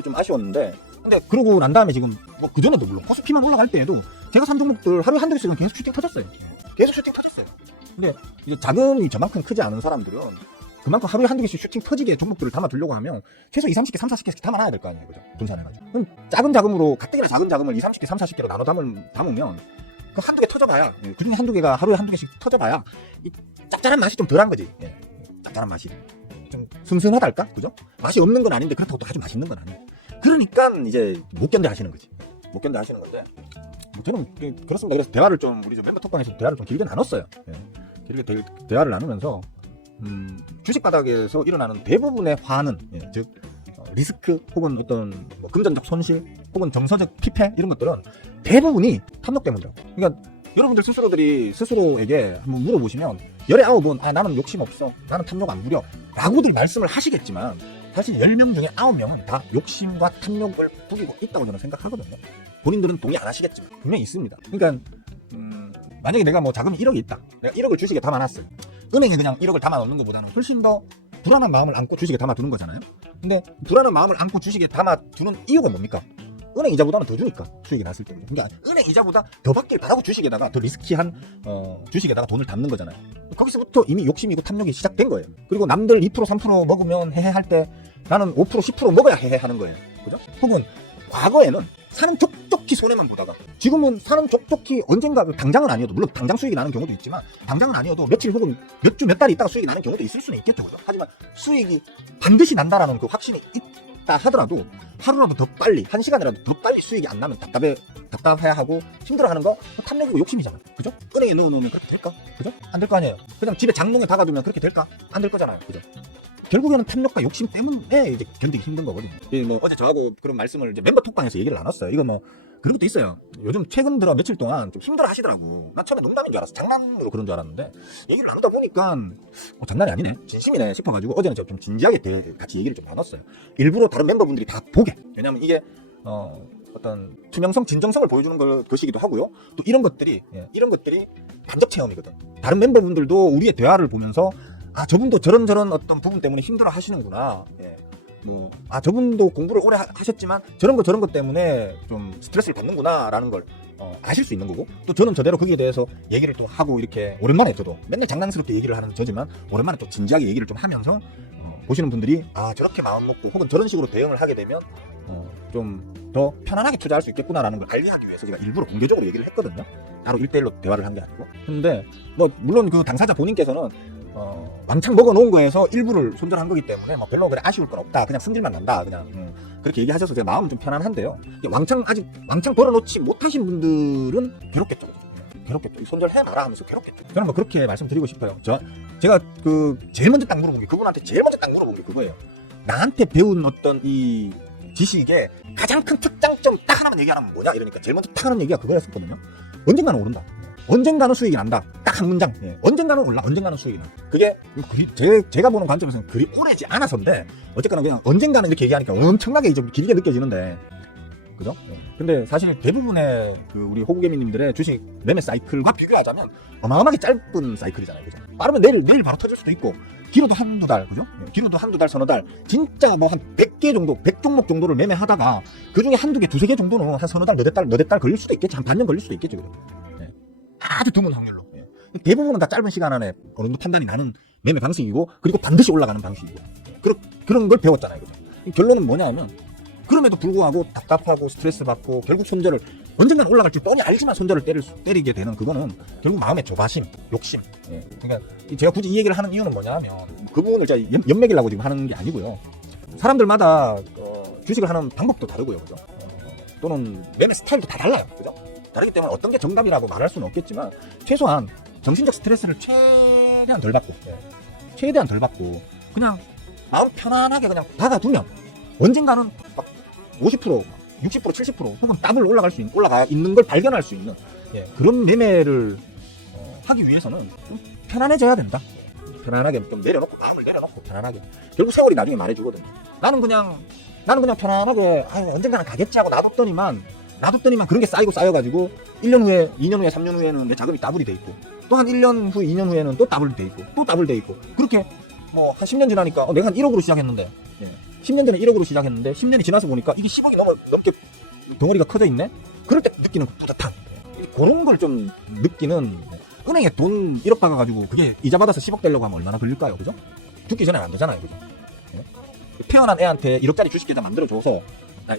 좀 아쉬웠는데, 근데 그러고 난 다음에 지금 뭐 그전에도 물론 코스피만 올라갈 때에도 제가 산 종목들 하루에 한두 개씩은 계속 슈팅 터졌어요. 근데 이제 자금이 저만큼 크지 않은 사람들은 그만큼 하루에 한두 개씩 슈팅 터지게 종목들을 담아두려고 하면 최소 2, 30개, 3, 40개씩 담아놔야 될 거 아니에요. 그죠? 분산해가지고. 그럼 작은 자금으로, 가뜩이나 작은 자금을 2, 30개, 3, 40개로 나눠 담으면 그 한두 개 터져봐야, 그중에 한두 개가 하루에 한두 개씩 터져봐야 이 짭짤한 맛이 좀 덜한 거지. 짭짤한 맛이 좀 슴슴하달까? 그죠? 맛이 없는 건 아닌데 그렇다고 또 아주 맛있는 건 아니에요. 그러니까 이제 못 견뎌 하시는 거지. 못 견뎌 하시는 건데, 뭐 저는 그렇습니다. 그래서 대화를 좀, 우리 멤버 톡방에서 대화를 좀 길게 나눴어요. 길게 대화를 나누면서 주식 바닥에서 일어나는 대부분의 화는, 즉 리스크 혹은 어떤 뭐 금전적 손실 혹은 정서적 피폐, 이런 것들은 대부분이 탐욕 때문이죠. 그러니까 여러분들 스스로에게 한번 물어보시면 열의 9은 나는 욕심 없어, 나는 탐욕 안 부려 라고들 말씀을 하시겠지만, 사실 10명 중에 9명은 다 욕심과 탐욕을 부리고 있다고 저는 생각하거든요. 본인들은 동의 안 하시겠지만 분명히 있습니다. 그러니까 만약에 내가 뭐 자금이 1억이 있다, 내가 1억을 주식에 담아놨어요. 은행에 그냥 1억을 담아 놓는 것보다는 훨씬 더 불안한 마음을 안고 주식에 담아 두는 거잖아요. 근데 불안한 마음을 안고 주식에 담아 두는 이유가 뭡니까? 은행 이자보다는 더 주니까, 수익이 났을 때. 그러니까 은행 이자보다 더 받길 바라고 주식에다가, 더 리스키한 주식에다가 돈을 담는 거잖아요. 거기서부터 이미 욕심이고 탐욕이 시작된 거예요. 그리고 남들 2% 3% 먹으면 헤헤 할 때 나는 5% 10% 먹어야 헤헤 하는 거예요. 그죠? 혹은 과거에는 사는 족족히 손해만 보다가, 지금은 사는 족족히 언젠가, 당장은 아니어도, 물론 당장 수익이 나는 경우도 있지만 당장은 아니어도 며칠 혹은 몇 주 몇 달 있다가 수익이 나는 경우도 있을 수는 있겠죠. 그죠? 하지만 수익이 반드시 난다라는 그 확신이 있다 하더라도 하루라도 더 빨리, 1시간이라도 더 빨리 수익이 안 나면 답답해하고 힘들어하는 거 탐욕이고 욕심이잖아요. 그죠? 은행에 넣어놓으면 그렇게 될까? 그죠? 안 될 거 아니에요. 그냥 집에 장롱에 박아두면 그렇게 될까? 안 될 거잖아요. 그죠? 결국에는 탐욕과 욕심 때문에 이제 견디기 힘든 거거든요. 뭐 어제 저하고 그런 말씀을 이제 멤버 톡방에서 얘기를 나눴어요. 이거 뭐 그런 것도 있어요. 요즘 최근 들어 며칠 동안 좀 힘들어 하시더라고. 난 처음에 농담인 줄 알았어. 장난으로 그런 줄 알았는데 얘기를 나누다 보니까 장난이 아니네, 진심이네 싶어가지고 어제는 제가 좀 진지하게 같이 얘기를 좀 나눴어요. 일부러 다른 멤버분들이 다 보게. 왜냐면 이게 어떤 투명성, 진정성을 보여주는 것이기도 하고요. 또 이런 것들이 간접 체험이거든. 다른 멤버분들도 우리의 대화를 보면서 저분도 저런 어떤 부분 때문에 힘들어 하시는구나. 저분도 공부를 오래 하셨지만 저런 것 때문에 좀 스트레스를 받는구나라는 걸 아실 수 있는 거고, 또 저는 저대로 거기에 대해서 얘기를 또 하고, 이렇게 오랜만에 저도 맨날 장난스럽게 얘기를 하는 저지만 오랜만에 또 진지하게 얘기를 좀 하면서 보시는 분들이 저렇게 마음 먹고 혹은 저런 식으로 대응을 하게 되면 좀 더 편안하게 투자할 수 있겠구나라는 걸 알리기 위해서 제가 일부러 공개적으로 얘기를 했거든요. 따로 1대1로 대화를 한 게 아니고. 근데 물론 그 당사자 본인께서는 왕창 먹어놓은 거에서 일부를 손절한 거기 때문에 별로 그래 아쉬울 건 없다, 그냥 승질만 난다, 그냥 그렇게 얘기하셔서 제가 마음은 좀 편안한데요. 왕창 벌어놓지 못하신 분들은 괴롭겠죠. 손절해놔라 하면서 괴롭겠죠. 저는 그렇게 말씀드리고 싶어요. 제가 제일 먼저 딱 물어본 게, 그분한테 제일 먼저 딱 물어본 게 그거예요. 나한테 배운 어떤 이 지식의 가장 큰 특장점 딱 하나만 얘기하면 뭐냐 이러니까 제일 먼저 딱 하는 얘기가 그거였었거든요. 언젠가는 오른다, 언젠가는 수익이 난다, 딱 한 문장. 언젠가는 올라, 언젠가는 수익이 나. 그게 제가 보는 관점에서는 그리 오래지 않아서인데, 어쨌거나 그냥 언젠가는 이렇게 얘기하니까 엄청나게 좀 길게 느껴지는데, 그죠? 근데 사실 대부분의 우리 호구개미님들의 주식 매매 사이클과 비교하자면 어마어마하게 짧은 사이클이잖아요, 그죠? 빠르면 내일 바로 터질 수도 있고, 길어도 한두 달, 그죠? 길어도 한두 달, 서너 달, 진짜 한 100개 정도, 100종목 정도를 매매하다가 그 중에 한두 개, 두세 개 정도는 한 서너 달, 너댓 달 걸릴 수도 있겠지, 한 반년 걸릴 수도 있겠죠, 그죠? 아주 드문 확률로. 대부분은 다 짧은 시간 안에 어느 정도 판단이 나는 매매 방식이고, 그리고 반드시 올라가는 방식이고, 그런 걸 배웠잖아요, 그죠? 결론은 뭐냐면, 그럼에도 불구하고 답답하고 스트레스 받고 결국 손절을, 언젠가는 올라갈 줄 뻔히 알지만 손절을 때리게 되는, 그거는 결국 마음의 조바심, 욕심. 그러니까 제가 굳이 이 얘기를 하는 이유는 뭐냐면, 그 부분을 제가 연맥이라고 지금 하는 게 아니고요. 사람들마다 주식을 하는 방법도 다르고요, 그죠? 또는 매매 스타일도 다 달라요, 그죠? 다르기 때문에 어떤 게 정답이라고 말할 수는 없겠지만, 최소한 정신적 스트레스를 최대한 덜 받고 그냥 마음 편안하게 그냥 받아두면 언젠가는 50%, 60%, 70% 혹은 더블 올라가 있는 걸 발견할 수 있는 그런 매매를 하기 위해서는 좀 편안해져야 된다. 편안하게 좀 내려놓고, 마음을 내려놓고 편안하게. 결국 세월이 나중에 말해주거든요. 나는 그냥 편안하게 언젠가는 가겠지 하고 놔뒀더니만 그런 게 쌓여가지고 1년 후에, 2년 후에, 3년 후에는 내 자금이 더블이 돼 있고, 또 한 1년 후, 2년 후에는 또 더블이 돼 있고, 또 더블 돼 있고, 그렇게 한 10년 지나니까 내가 한 1억으로 시작했는데, 10년 전에 1억으로 시작했는데 10년이 지나서 보니까 이게 10억이 넘게 덩어리가 커져 있네? 그럴 때 느끼는 뿌듯함, 그런 걸 좀 느끼는. 은행에 돈 1억 박아가지고 그게 이자 받아서 10억 되려고 하면 얼마나 걸릴까요, 그죠? 죽기 전에 안 되잖아요, 그죠? 태어난 애한테 1억짜리 주식 계좌 만들어줘서,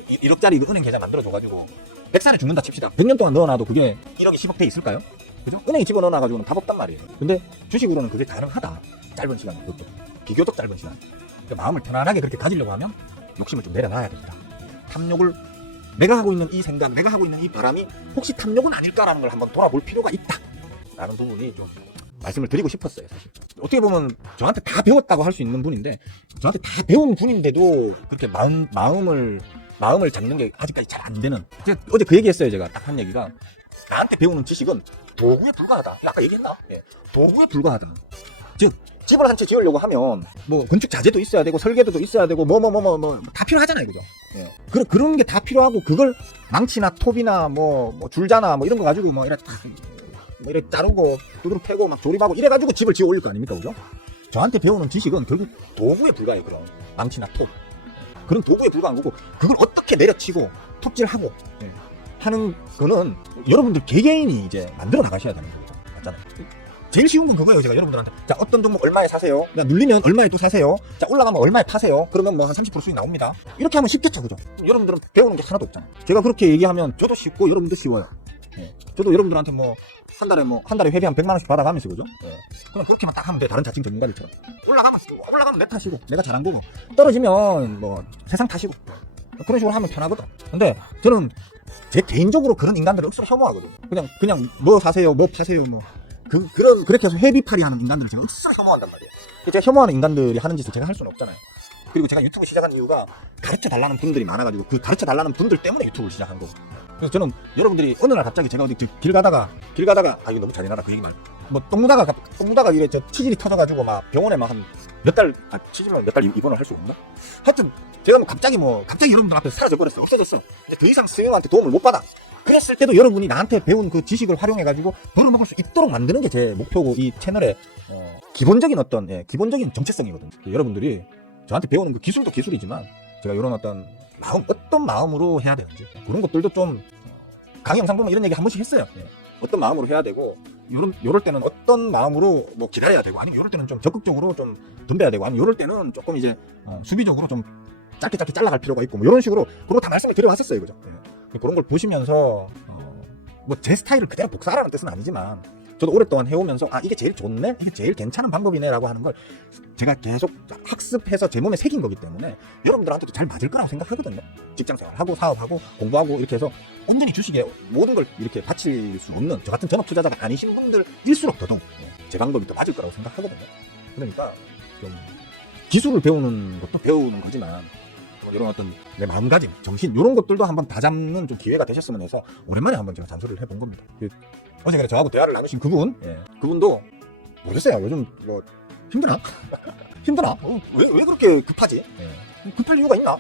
1억짜리 은행 계좌 만들어줘가지고 100살에 죽는다 칩시다. 100년 동안 넣어놔도 그게 1억이 10억 돼 있을까요? 그죠? 은행에 집어넣어놔가지고는 답 없단 말이에요. 근데 주식으로는 그게 가능하다. 짧은 시간, 그것도 비교적 짧은 시간. 그러니까 마음을 편안하게 그렇게 가지려고 하면 욕심을 좀 내려놔야 된다. 탐욕을, 내가 하고 있는 이 생각, 내가 하고 있는 이 바람이 혹시 탐욕은 아닐까라는 걸 한번 돌아볼 필요가 있다 라는 부분이 좀 말씀을 드리고 싶었어요, 사실. 어떻게 보면 저한테 다 배웠다고 할 수 있는 분인데, 저한테 다 배운 분인데도 그렇게 마음을 잡는 게 아직까지 잘 안 되는. 제가 어제 그 얘기했어요. 제가 딱 한 얘기가, 나한테 배우는 지식은 도구에 불과하다. 아까 얘기했나? 도구에 불과하다. 즉, 집을 한 채 지으려고 하면 건축 자재도 있어야 되고 설계도도 있어야 되고 다 필요하잖아요, 그죠? 그런 게 다 필요하고, 그걸 망치나 톱이나 줄자나 이런 거 가지고 이렇게 자르고 두드러 패고 조립하고 이래가지고 집을 지어 올릴 거 아닙니까, 그죠? 저한테 배우는 지식은 결국 도구에 불과해요. 그런 망치나 톱, 그런 도구에 불과한 거고, 그걸 어떻게 내려치고 톱질하고 하는 거는 여러분들 개개인이 이제 만들어 나가셔야 되는 거죠. 맞잖아요. 제일 쉬운 건 그거예요. 제가 여러분들한테, 자, 어떤 종목 얼마에 사세요? 눌리면 얼마에 또 사세요? 자, 올라가면 얼마에 파세요? 그러면 한 30% 수익 나옵니다. 이렇게 하면 쉽겠죠, 그죠? 여러분들은 배우는 게 하나도 없잖아요. 제가 그렇게 얘기하면 저도 쉽고 여러분도 쉬워요. 저도 여러분들한테 한 달에 회비 한 100만 원씩 받아가면서, 그죠? 그럼 그렇게만 딱 하면 돼. 다른 자칭 전문가들처럼. 올라가면 내 탓이고, 내가 잘한 거고, 떨어지면 세상 탓이고, 그런 식으로 하면 편하거든. 근데 저는 제 개인적으로 그런 인간들을 억수로 혐오하거든요. 그냥 뭐 사세요, 뭐 파세요, 그렇게 해서 회비팔이 하는 인간들을 제가 억수로 혐오한단 말이에요. 제가 혐오하는 인간들이 하는 짓을 제가 할 수는 없잖아요. 그리고 제가 유튜브 시작한 이유가 가르쳐 달라는 분들이 많아가지고, 그 가르쳐 달라는 분들 때문에 유튜브를 시작한 거고. 그래서 저는 여러분들이 어느 날 갑자기 제가 어디 길 가다가 이거 너무 잔인하다, 그 얘기 말고, 똥누다가 이래 치질이 터져가지고 병원에 한 치질만 몇 달 입원을 할 수 없나? 하여튼 제가 갑자기 여러분들 앞에 사라져버렸어요. 없어졌어. 더 이상 스님한테 도움을 못 받아. 그랬을 때도 여러분이 나한테 배운 그 지식을 활용해가지고 벌어먹을 수 있도록 만드는 게 제 목표고, 이 채널의 기본적인 정체성이거든요. 여러분들이 저한테 배우는 그 기술도 기술이지만 제가 이런 어떤 어떤 마음으로 해야 되는지 그런 것들도 좀 강의 영상 보면 이런 얘기 한 번씩 했어요. 어떤 마음으로 해야 되고 요럴 때는 어떤 마음으로 뭐 기다려야 되고 아니면 요럴 때는 좀 적극적으로 좀 덤벼야 되고 아니면 요럴 때는 조금 이제 수비적으로 좀 짧게 잘라갈 필요가 있고 뭐 이런 식으로 그런 거 다 말씀을 드려왔었어요. 그죠? 그런 걸 보시면서 뭐 제 스타일을 그대로 복사하라는 뜻은 아니지만 저도 오랫동안 해오면서 이게 제일 좋네? 이게 제일 괜찮은 방법이네 라고 하는 걸 제가 계속 학습해서 제 몸에 새긴 거기 때문에 여러분들한테도 잘 맞을 거라고 생각하거든요. 직장생활하고 사업하고 공부하고 이렇게 해서 온전히 주식에 모든 걸 이렇게 바칠 수 없는 저 같은 전업 투자자가 아니신 분들일수록 더더욱 제 방법이 더 맞을 거라고 생각하거든요. 그러니까 좀 기술을 배우는 것도 배우는 거지만 이런 어떤 내 마음가짐, 정신 이런 것들도 한번 다 잡는 좀 기회가 되셨으면 해서 오랜만에 한번 제가 잔소리를 해본 겁니다. 어제 그래 저하고 대화를 나누신 그분, 그분도 모르겠어요. 요즘 뭐 힘드나? 힘드나? 왜 그렇게 급하지? 급할 이유가 있나?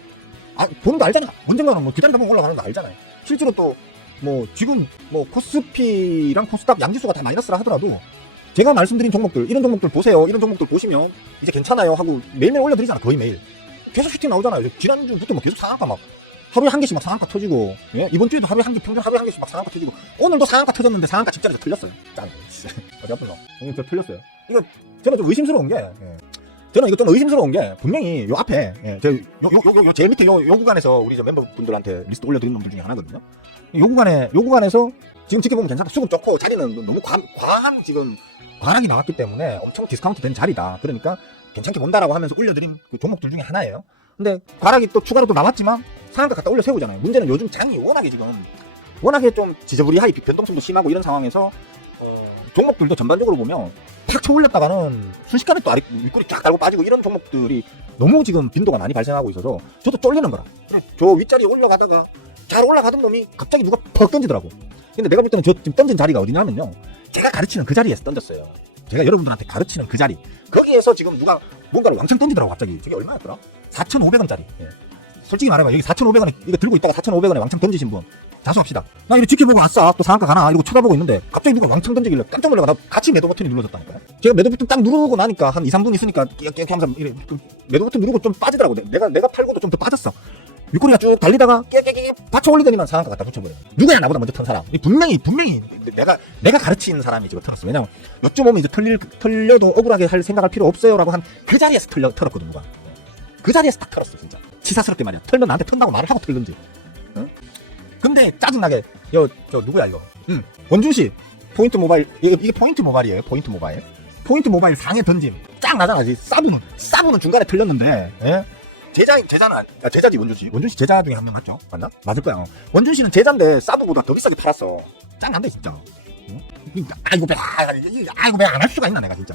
보는 거 알잖아. 언젠가는 뭐 기다리다 보면 올라가는 거 알잖아요. 실제로 또 뭐 지금 뭐 코스피랑 코스닥 양지수가 다 마이너스라 하더라도 제가 말씀드린 종목들 이런 종목들 보세요. 이런 종목들 보시면 이제 괜찮아요 하고 매일매일 올려드리잖아. 거의 매일. 계속 슈팅 나오잖아요. 지난주부터 뭐 계속 상한가 막 하루에 한 개씩 막 상한가 터지고 이번 주에도 하루에 한 개 평균 하루에 한 개씩 막 상한가 터지고 오늘도 상한가 터졌는데 상한가 직전에서 틀렸어요. 짠. 어디 아픈 거? 오늘 저 틀렸어요. 이거 저는 좀 의심스러운 게 저는 이거 좀 의심스러운 게 분명히 요 앞에 요 제일 밑에 요 구간에서 우리 저 멤버분들한테 리스트 올려드린 놈들 중에 하나거든요. 요 구간에서 지금 지켜보면 괜찮다. 수급 좋고 자리는 너무 과한 지금 과락이 나왔기 때문에 엄청 디스카운트 된 자리다. 그러니까 괜찮게 본다라고 하면서 올려드린 그 종목들 중에 하나예요. 근데 과락이 또 추가로 또 나왔지만 상한가 갖다 올려 세우잖아요. 문제는 요즘 장이 워낙에 좀 지저분하게 변동성도 심하고 이런 상황에서 종목들도 전반적으로 보면 탁 쳐 올렸다가는 순식간에 또 윗꼬리 쫙 달고 빠지고 이런 종목들이 너무 지금 빈도가 많이 발생하고 있어서 저도 쫄리는 거라. 저 윗자리에 올라가다가 잘 올라가던 놈이 갑자기 누가 퍽 던지더라고. 근데 내가 볼 때는 저 지금 던진 자리가 어디냐면요, 제가 가르치는 그 자리에서 던졌어요. 제가 여러분들한테 가르치는 그 자리, 거기에서 지금 누가 뭔가를 왕창 던지더라고. 갑자기 저게 얼마였더라? 4,500원짜리. 솔직히 말해봐, 여기 4,500원에 이거 들고 있다가 4,500원에 왕창 던지신 분 자수합시다. 나 이렇게 지켜보고 아싸 또 상한가 가나 이러고 쳐다보고 있는데 갑자기 누가 왕창 던지길래 깜짝 놀라가 나 같이 매도 버튼이 눌러졌다니까요. 제가 매도 버튼 딱 누르고 나니까 한 2, 3분 있으니까 깨깨 하면서 매도 버튼 누르고 좀 빠지더라고. 내가 팔고도 좀 더 빠졌어. 윗꼬리가 쭉 달리다가 깨깨깨 받쳐 올리더니만 상한가 갖다 붙여버려. 누구야 나보다 먼저 턴 사람. 분명히 내가 가르치는 사람이 지금 털었어. 왜냐면 여쭤보면 이제 털려도 억울하게 할 생각할 필요 없어요라고 한 그 자리에서 털었거든 누가. 그 자리에서 딱 털었어 진짜. 치사스럽게 말이야. 털면 나한테 턴다고 말을 하고 털든지. 응? 근데 짜증나게 저 누구야 이거? 원준씨 포인트 모바일 이게 포인트 모바일이에요. 포인트 모바일 상에 던짐 쫙 나잖아. 사부는 중간에 틀렸는데 제자지 원준씨 제자 중에 한 명 맞죠? 맞나? 맞을 거야. 원준씨는 제자인데 사부보다 더 비싸게 팔았어. 짱난데 진짜. 아이고 배 안 할 수가 있나 내가 진짜.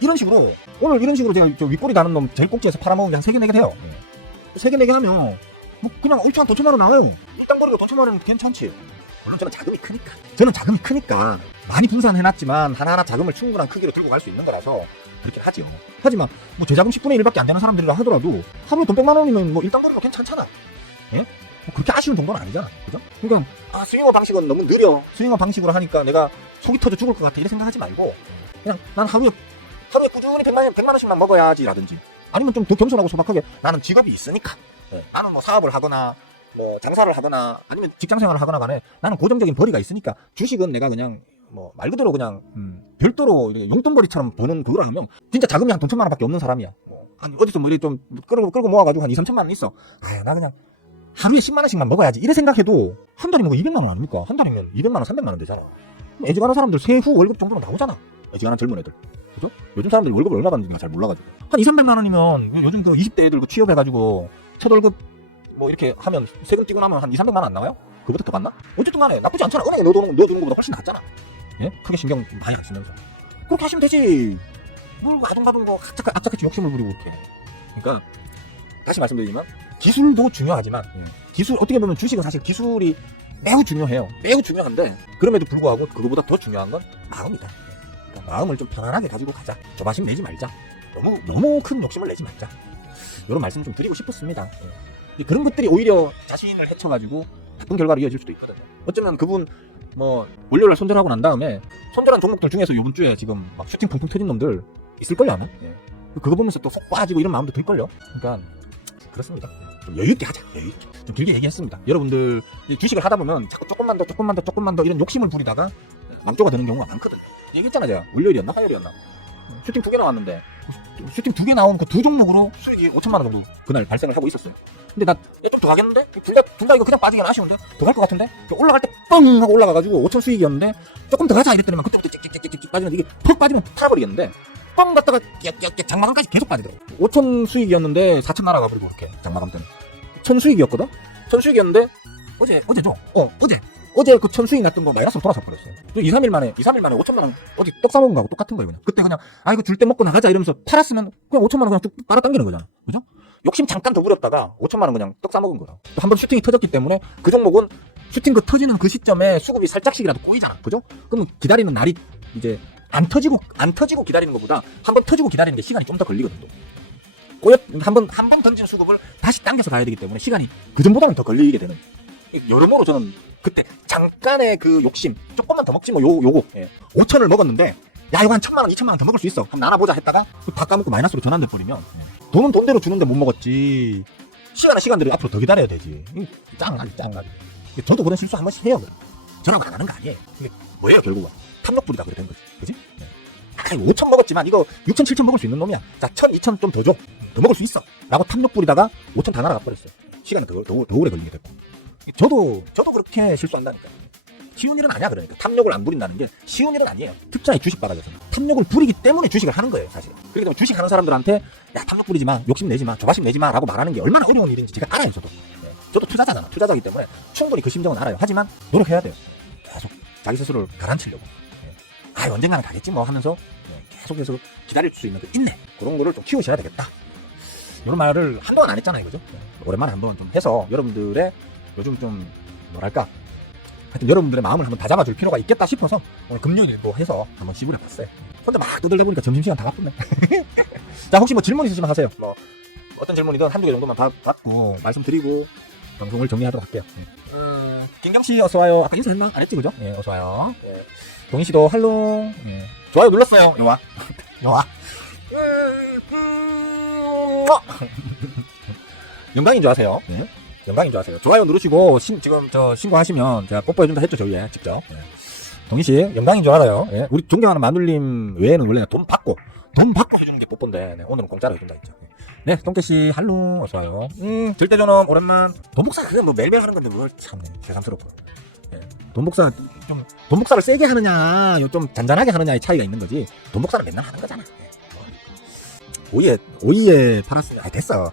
이런 식으로 오늘 이런 식으로 제가 저 윗꼬리 다는 놈 제일 꼭지에서 팔아먹은 게 한 3개 4개 돼요. 3개 4개 하면 뭐 그냥 얼추 한 돈 1,000만 원 나와요. 일당거리가 돈 1,000만 원이면 괜찮지. 물론 저는 자금이 크니까 많이 분산해놨지만 하나하나 자금을 충분한 크기로 들고 갈 수 있는 거라서 그렇게 하죠. 하지만 뭐 제 자금 10분의 1밖에 안 되는 사람들이라 하더라도 하루에 돈 100만 원이면 뭐 일당거리가 괜찮잖아. 뭐 그렇게 아쉬운 정도는 아니잖아. 그죠? 그러니까 스윙어 방식은 너무 느려. 스윙어 방식으로 하니까 내가 속이 터져 죽을 것 같아 이렇게 생각하지 말고 그냥 난 하루에 꾸준히 100만 원씩만 먹어야지 라든지 아니면 좀 더 겸손하고 소박하게 나는 직업이 있으니까 나는 뭐 사업을 하거나 뭐 장사를 하거나 아니면 직장생활을 하거나 간에 나는 고정적인 벌이가 있으니까 주식은 내가 그냥 뭐 말 그대로 그냥 별도로 용돈벌이처럼 버는 그걸 하면 진짜 자금이 한 돈 1,000만 원밖에 없는 사람이야. 아니 어디서 뭐 이렇게 좀 끌고 모아가지고 한 2, 3천만 원 있어. 나 그냥 하루에 10만 원씩만 먹어야지 이래 생각해도 한 달이면 200만 원 아닙니까? 한 달이면 200만 원 300만 원 되잖아. 애지간한 사람들 세후 월급 정도는 나오잖아. 애지간한 젊은 애들. 그죠? 요즘 사람들이 월급을 얼마 받는지 잘 몰라가지고 한 2, 300만 원이면 요즘 그 20대 애들 취업해가지고 첫 월급 뭐 이렇게 하면 세금 떼고 나면 한 2, 300만 원 안 나와요? 그거부터 더 받나? 어쨌든 간에 나쁘지 않잖아. 은행에 넣어두는 것보다 훨씬 낫잖아. 크게 신경 많이 안 쓰면서 그렇게 하시면 되지. 뭘 아둥바둥 거 악착같이 욕심을 부리고 그렇게. 그러니까 다시 말씀드리지만 기술도 중요하지만 기술 어떻게 보면 주식은 사실 기술이 매우 중요해요. 매우 중요한데 그럼에도 불구하고 그거보다 더 중요한 건 마음이다. 그러니까 마음을 좀 편안하게 가지고 가자. 조바심 내지 말자. 너무 큰 욕심을 내지 말자. 이런 말씀 좀 드리고 싶었습니다. 그런 것들이 오히려 자신을 해쳐가지고 나쁜 결과로 이어질 수도 있거든요. 어쩌면 그분 뭐 월요일날 손절하고 난 다음에 손절한 종목들 중에서 이번 주에 지금 막 슈팅 펑펑 터진 놈들 있을걸요 아마. 그거 보면서 또 속 빠지고 이런 마음도 들걸요. 그러니까 그렇습니다. 좀 여유있게 하자. 여유있게. 좀 길게 얘기했습니다. 여러분들 주식을 하다 보면 자꾸 조금만 더 이런 욕심을 부리다가 망조가 되는 경우가 많거든요. 얘기했잖아 제가. 월요일이었나 화요일이었나 슈팅 2개 나왔는데 슈팅 2개 나온 그 두 종목으로 수익이 5천만 원 정도 그날 발생을 하고 있었어요. 근데 나 좀 더 가겠는데? 둘 다 이거 그냥 빠지긴 아쉬운데? 더 갈 것 같은데? 올라갈 때 뻥 하고 올라가가지고 5천 수익이었는데 조금 더 가자 이랬더니만 그때부터 찍찍찍찍찍 빠지는데 이게 퍽 빠지면 팔아버리겠는데 뻥 갔다가 깨깨깨 장마감까지 계속 빠지더라고. 5천 수익이었는데 4천 날아가 버리고 그렇게 장마감 때는 1천 수익이었거든? 1천 수익이었는데 어제죠? 어제 그 1천 수익 났던 거 마이너스로 돌아서 버렸어요. 2, 3일 만에 5천만 원 어디 떡 사먹은 거하고 똑같은 거예요 그냥. 그때 그냥 아 이거 줄 때 먹고 나가자 이러면서 팔았으면 그냥 5천만 원 그냥 쭉 빨아당기는 거잖아. 그죠? 욕심 잠깐 더 부렸다가 5천만 원 그냥 떡 사먹은 거야. 또 한 번 슈팅이 터졌기 때문에 그 종목은 슈팅 그 터지는 그 시점에 수급이 살짝씩이라도 꼬이잖아. 그죠? 그럼 기다리는 날이 이제 안 터지고 기다리는 것보다 한 번 터지고 기다리는 게 시간이 좀 더 걸리거든. 한 번 던진 수급을 다시 당겨서 가야 되기 때문에 시간이 그 전보다는 더 걸리게 되는. 여러모로 저는 그때 잠깐의 그 욕심 조금만 더 먹지 뭐 요거 5천을 먹었는데 야 이거 한 1,000만 원 2천만 원 더 먹을 수 있어 한번 나눠보자 했다가 다 까먹고 마이너스로 전환돼 버리면 돈은 돈대로 주는데 못 먹었지. 시간은 시간대로 앞으로 더 기다려야 되지. 짱나지. 저도 그런 실수 한 번씩 해요. 저라고 안 하는 거 아니에요. 이게 뭐예요 결국은 탐욕불이다 그래 된 거지. 그지? 아 5천 먹었지만 이거 6천 7천 먹을 수 있는 놈이야. 자 1,000 2천 좀 더 줘. 더 먹을 수 있어 라고 탐욕불이다가 5천 다 날아가 버렸어요. 시간이 더 오래 걸리게 됐고. 저도 그렇게 실수한다니까. 쉬운 일은 아니야. 그러니까 탐욕을 안 부린다는 게 쉬운 일은 아니에요. 특히 주식 바닥에서는 탐욕을 부리기 때문에 주식을 하는 거예요 사실. 그렇기 때문에 주식하는 사람들한테 야 탐욕 부리지 마, 욕심 내지 마, 조바심 내지 마 라고 말하는 게 얼마나 어려운 일인지 제가 알아요. 저도 투자자잖아. 투자자이기 때문에 충분히 그 심정은 알아요. 하지만 노력해야 돼요. 계속 자기 스스로를 가라앉히려고. 아 언젠가는 가겠지 뭐 하면서 계속해서 기다릴 수 있는 그 인내 그런 거를 좀 키우셔야 되겠다. 이런 말을 한동안 안 했잖아요. 그죠? 오랜만에 한번 좀 해서 여러분들의 요즘 좀 뭐랄까 하여튼 여러분들의 마음을 한번 다잡아줄 필요가 있겠다 싶어서 오늘 금요일도 해서 한번 시불해봤어요. 혼자 막 떠들다 보니까 점심시간 다 바쁘네. 자 혹시 뭐 질문 있으시면 하세요. 뭐 어떤 질문이든 한두 개 정도만 받고 말씀드리고 방송을 정리하도록 할게요. 김경씨 어서와요. 아까 인사했나? 안 했지 그죠? 예 어서와요. 동희씨도 할롱. 좋아요 눌렀어요. 여와 영광인 줄 아세요. 영광인 줄 아세요. 좋아요 누르시고 지금 저 신고하시면 제가 뽀뽀해준다 했죠 저희에 직접. 동희씨 영광인 줄 알아요. 우리 존경하는 마눌님 외에는 원래 돈 받고 해주는 게 뽀뽀인데 오늘은 공짜로 해준다 했죠. 네 동태씨 할로 어서와요. 들대전엄 오랜만. 돈복사 그냥 뭐 매일매일 하는 건데 뭘 참 새삼스럽고. 돈복사 좀 돈복사를 세게 하느냐 좀 잔잔하게 하느냐의 차이가 있는 거지. 돈복사는 맨날 하는 거잖아. 오이에 팔았으면 됐어.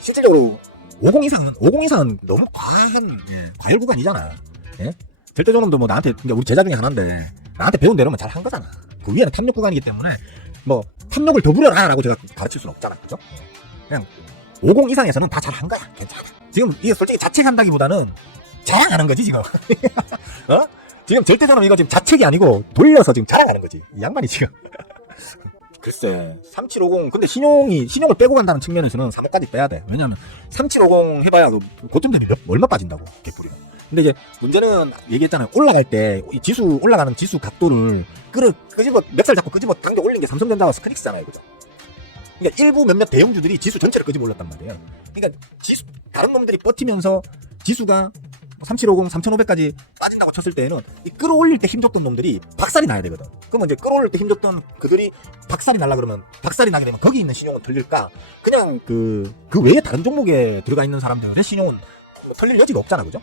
실질적으로 50 이상은 너무 과한 과열 구간이잖아. 절대저놈도 뭐 나한테 그러니까 우리 제자 중에 하나인데 나한테 배운 대로만 잘 한 거잖아. 그 위에는 탐욕 구간이기 때문에 뭐 탐욕을 더 부려라라고 제가 가르칠 수는 없잖아. 그죠? 그냥 50 이상에서는 다 잘 한 거야. 괜찮아. 지금 이게 솔직히 자책한다기보다는 자랑하는 거지 지금. 지금 절대저놈 이거 지금 자책이 아니고 돌려서 지금 자랑하는 거지. 이 양반이 지금. 글쎄 3750 근데 신용을 빼고 간다는 측면에서는 3억까지 빼야 돼. 왜냐면 3750 해봐야 고점 되면 얼마 빠진다고 개뿔이고. 근데 이제 문제는 얘기했잖아요. 올라갈 때 이 올라가는 지수 각도를 끄집어 멱살 잡고 끄집어 당겨 올린 게 삼성전자와 스크닉스잖아요. 그죠? 그러니까 일부 몇몇 대형주들이 지수 전체를 끄집어 올렸단 말이에요. 그러니까 다른 놈들이 버티면서 지수가 3750, 3500까지 빠진다고 쳤을 때에는 이 끌어올릴 때 힘줬던 놈들이 박살이 나야 되거든. 그러면 이제 끌어올릴 때 힘줬던 그들이 박살이 나게 되면 거기 있는 신용은 털릴까? 그냥 그 외에 다른 종목에 들어가 있는 사람들의 신용은 뭐 털릴 여지가 없잖아. 그죠?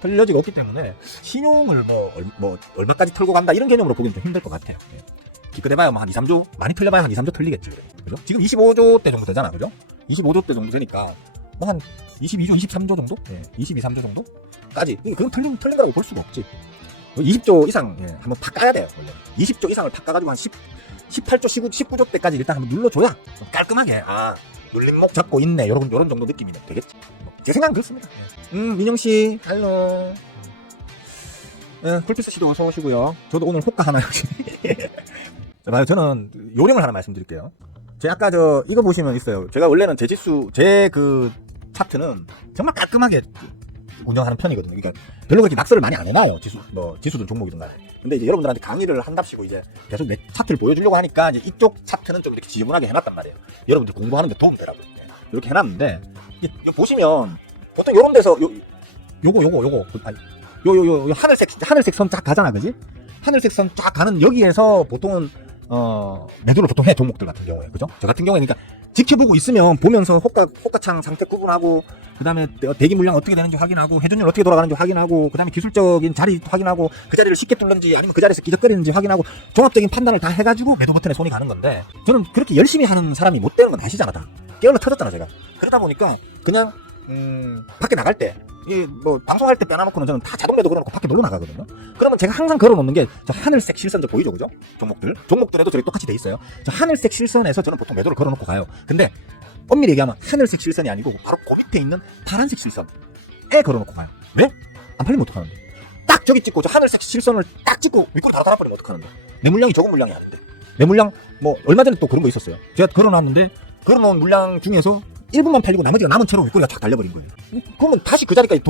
털릴 여지가 없기 때문에 신용을 뭐 얼마까지 털고 간다 이런 개념으로 보기는 좀 힘들 것 같아요. 기껏해봐야 뭐 한 2, 3조 많이 털려봐야 한 2, 3조 털리겠지. 그죠? 지금 25조 대 정도 되잖아. 그죠? 25조 대 정도 되니까 뭐 한 22조, 23조 정도? 22, 3조 정도까지. 그건 털린 거라고 볼 수가 없지. 20조 이상 한번 팍 까야 돼요. 원래 20조 이상을 팍 까가지고 한 18조, 19조 때까지 일단 한번 눌러줘야 깔끔하게 눌림목 잡고 있네. 요런 정도 느낌이면 되겠지. 제 생각은 그렇습니다. 민영씨 할로. 쿨피스씨도 어서 오시고요. 저도 오늘 호가 하나 역시. 저는 요령을 하나 말씀드릴게요. 제가 아까 이거 보시면 있어요. 제가 원래는 제 그 차트는 정말 깔끔하게 운영하는 편이거든요. 그러니까 별로 그렇게 낙서를 많이 안 해놔요. 지수든 종목이든 간에. 근데 이제 여러분들한테 강의를 한답시고 이제 계속 내 차트를 보여주려고 하니까 이제 이쪽 차트는 좀 이렇게 지저분하게 해놨단 말이에요. 여러분들 공부하는데 도움 되라고 이렇게 해놨는데 이게 보시면 보통 요런 데서 요거 요 하늘색 선 쫙 가잖아, 그지? 하늘색 선 쫙 가는 여기에서 보통은 매도를 보통 해, 종목들 같은 경우에, 그죠? 저 같은 경우에 그러니까 지켜보고 있으면 보면서 호가창 상태 구분하고, 그 다음에 대기 물량 어떻게 되는지 확인하고, 회전율 어떻게 돌아가는지 확인하고, 그 다음에 기술적인 자리 확인하고, 그 자리를 쉽게 뚫는지 아니면 그 자리에서 기적거리는지 확인하고, 종합적인 판단을 다 해가지고 매도 버튼에 손이 가는 건데, 저는 그렇게 열심히 하는 사람이 못 되는 건 아시잖아, 다. 깨어러 터졌잖아, 제가. 그러다 보니까 그냥 밖에 나갈 때, 이게 뭐 방송할 때 빼놔놓고는 저는 다 자동 매도 걸어놓고 밖에 놀러 나가거든요. 그러면 제가 항상 걸어놓는 게 저 하늘색 실선 저 보이죠, 그죠? 종목들에도 저기 똑같이 돼 있어요. 저 하늘색 실선에서 저는 보통 매도를 걸어놓고 가요. 근데 엄밀히 얘기하면 하늘색 실선이 아니고 바로 그 밑에 있는 파란색 실선에 걸어놓고 가요. 왜? 안 팔리면 어떡하는데? 딱 저기 찍고 저 하늘색 실선을 딱 찍고 윗골 바로 달아버리면 어떡하는데? 내 물량이 적은 물량이 아닌데. 내 물량 뭐 얼마 전에 또 그런 거 있었어요. 제가 걸어놨는데 걸어놓은 물량 중에서 1분만 팔리고 나머지가 남은 채로 윗꼬리가 쫙 달려버린 거예요. 그러면 다시 그 자리까지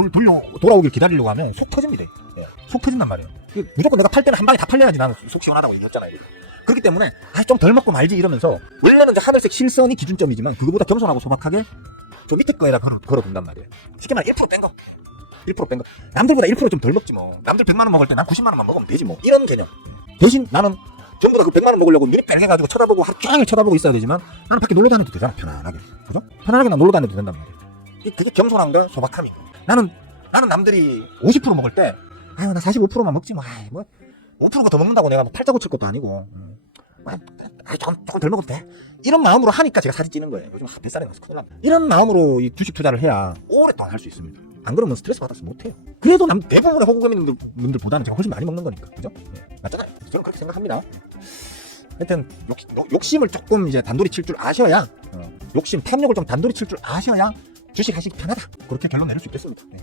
돌아오길 기다리려고 하면 속 터집니다. 예, 속 터진단 말이에요. 무조건 내가 팔 때는 한 방에 다 팔려야지 나는 속 시원하다고 얘기했잖아요. 그렇기 때문에 좀 덜 먹고 말지 이러면서 원래는 이제 하늘색 실선이 기준점이지만 그거보다 겸손하고 소박하게 저 밑에 거에다 걸어둔단 말이에요. 쉽게 말해 1% 뺀 거. 1% 뺀 거. 남들보다 1% 좀 덜 먹지 뭐. 남들 100만 원 먹을 때 난 90만 원만 먹으면 되지 뭐. 이런 개념. 대신 나는 전부 다 그 100만 원 먹으려고 눈이 빨개가지고 쳐다보고 하루 종일 쳐다보고 있어야 되지만 나는 밖에 놀러 다녀도 되잖아, 편안하게. 그죠? 편안하게 난 놀러 다녀도 된단 말이야. 그게 겸손한가 소박함이. 나는 남들이 50% 먹을 때 아유 나 45%만 먹지 뭐. 아이 뭐 5%가 더 먹는다고 내가 뭐 팔자고 칠 것도 아니고. 조금 덜 먹어도 돼. 이런 마음으로 하니까 제가 사진 찌는 거예요. 요즘 뱃살이 나서 큰일 납니다. 이런 마음으로 이 주식 투자를 해야 오랫동안 할 수 있습니다. 안 그러면 스트레스 받아서 못해요. 그래도 대부분의 호구금융들보다는 제가 훨씬 많이 먹는 거니까. 그죠? 네. 맞잖아요. 저는 그렇게 생각합니다. 하여튼 욕심을 조금 이제 단돌이 칠 줄 아셔야 탐욕을 좀 단돌이 칠 줄 아셔야 주식 하시기 편하다. 그렇게 결론 내릴 수 있겠습니다. 네.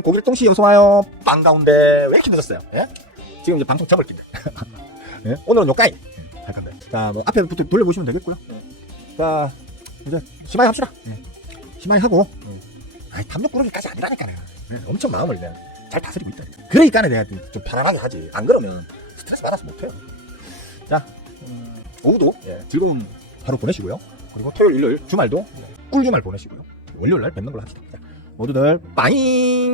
고길동씨 어서와요. 반가운데 왜 이렇게 늦었어요? 예? 지금 이제 방송 접을 깁니다. 예? 오늘은 요까이 할 건데. 자, 뭐 앞에부터 돌려보시면 되겠고요. 자, 이제 심하게 합시다. 심하게 하고. 탐욕 부르기까지 아니라니까요. 엄청 마음을 그냥 잘 다스리고 있다. 그러니까 내가 좀 편안하게 하지. 안 그러면 스트레스 받아서 못해요. 자, 오후도 즐거운 하루 보내시고요. 그리고 토요일, 일요일, 주말도 꿀주말 보내시고요. 월요일날 뵙는 걸로 합시다. 자, 모두들 빠잉!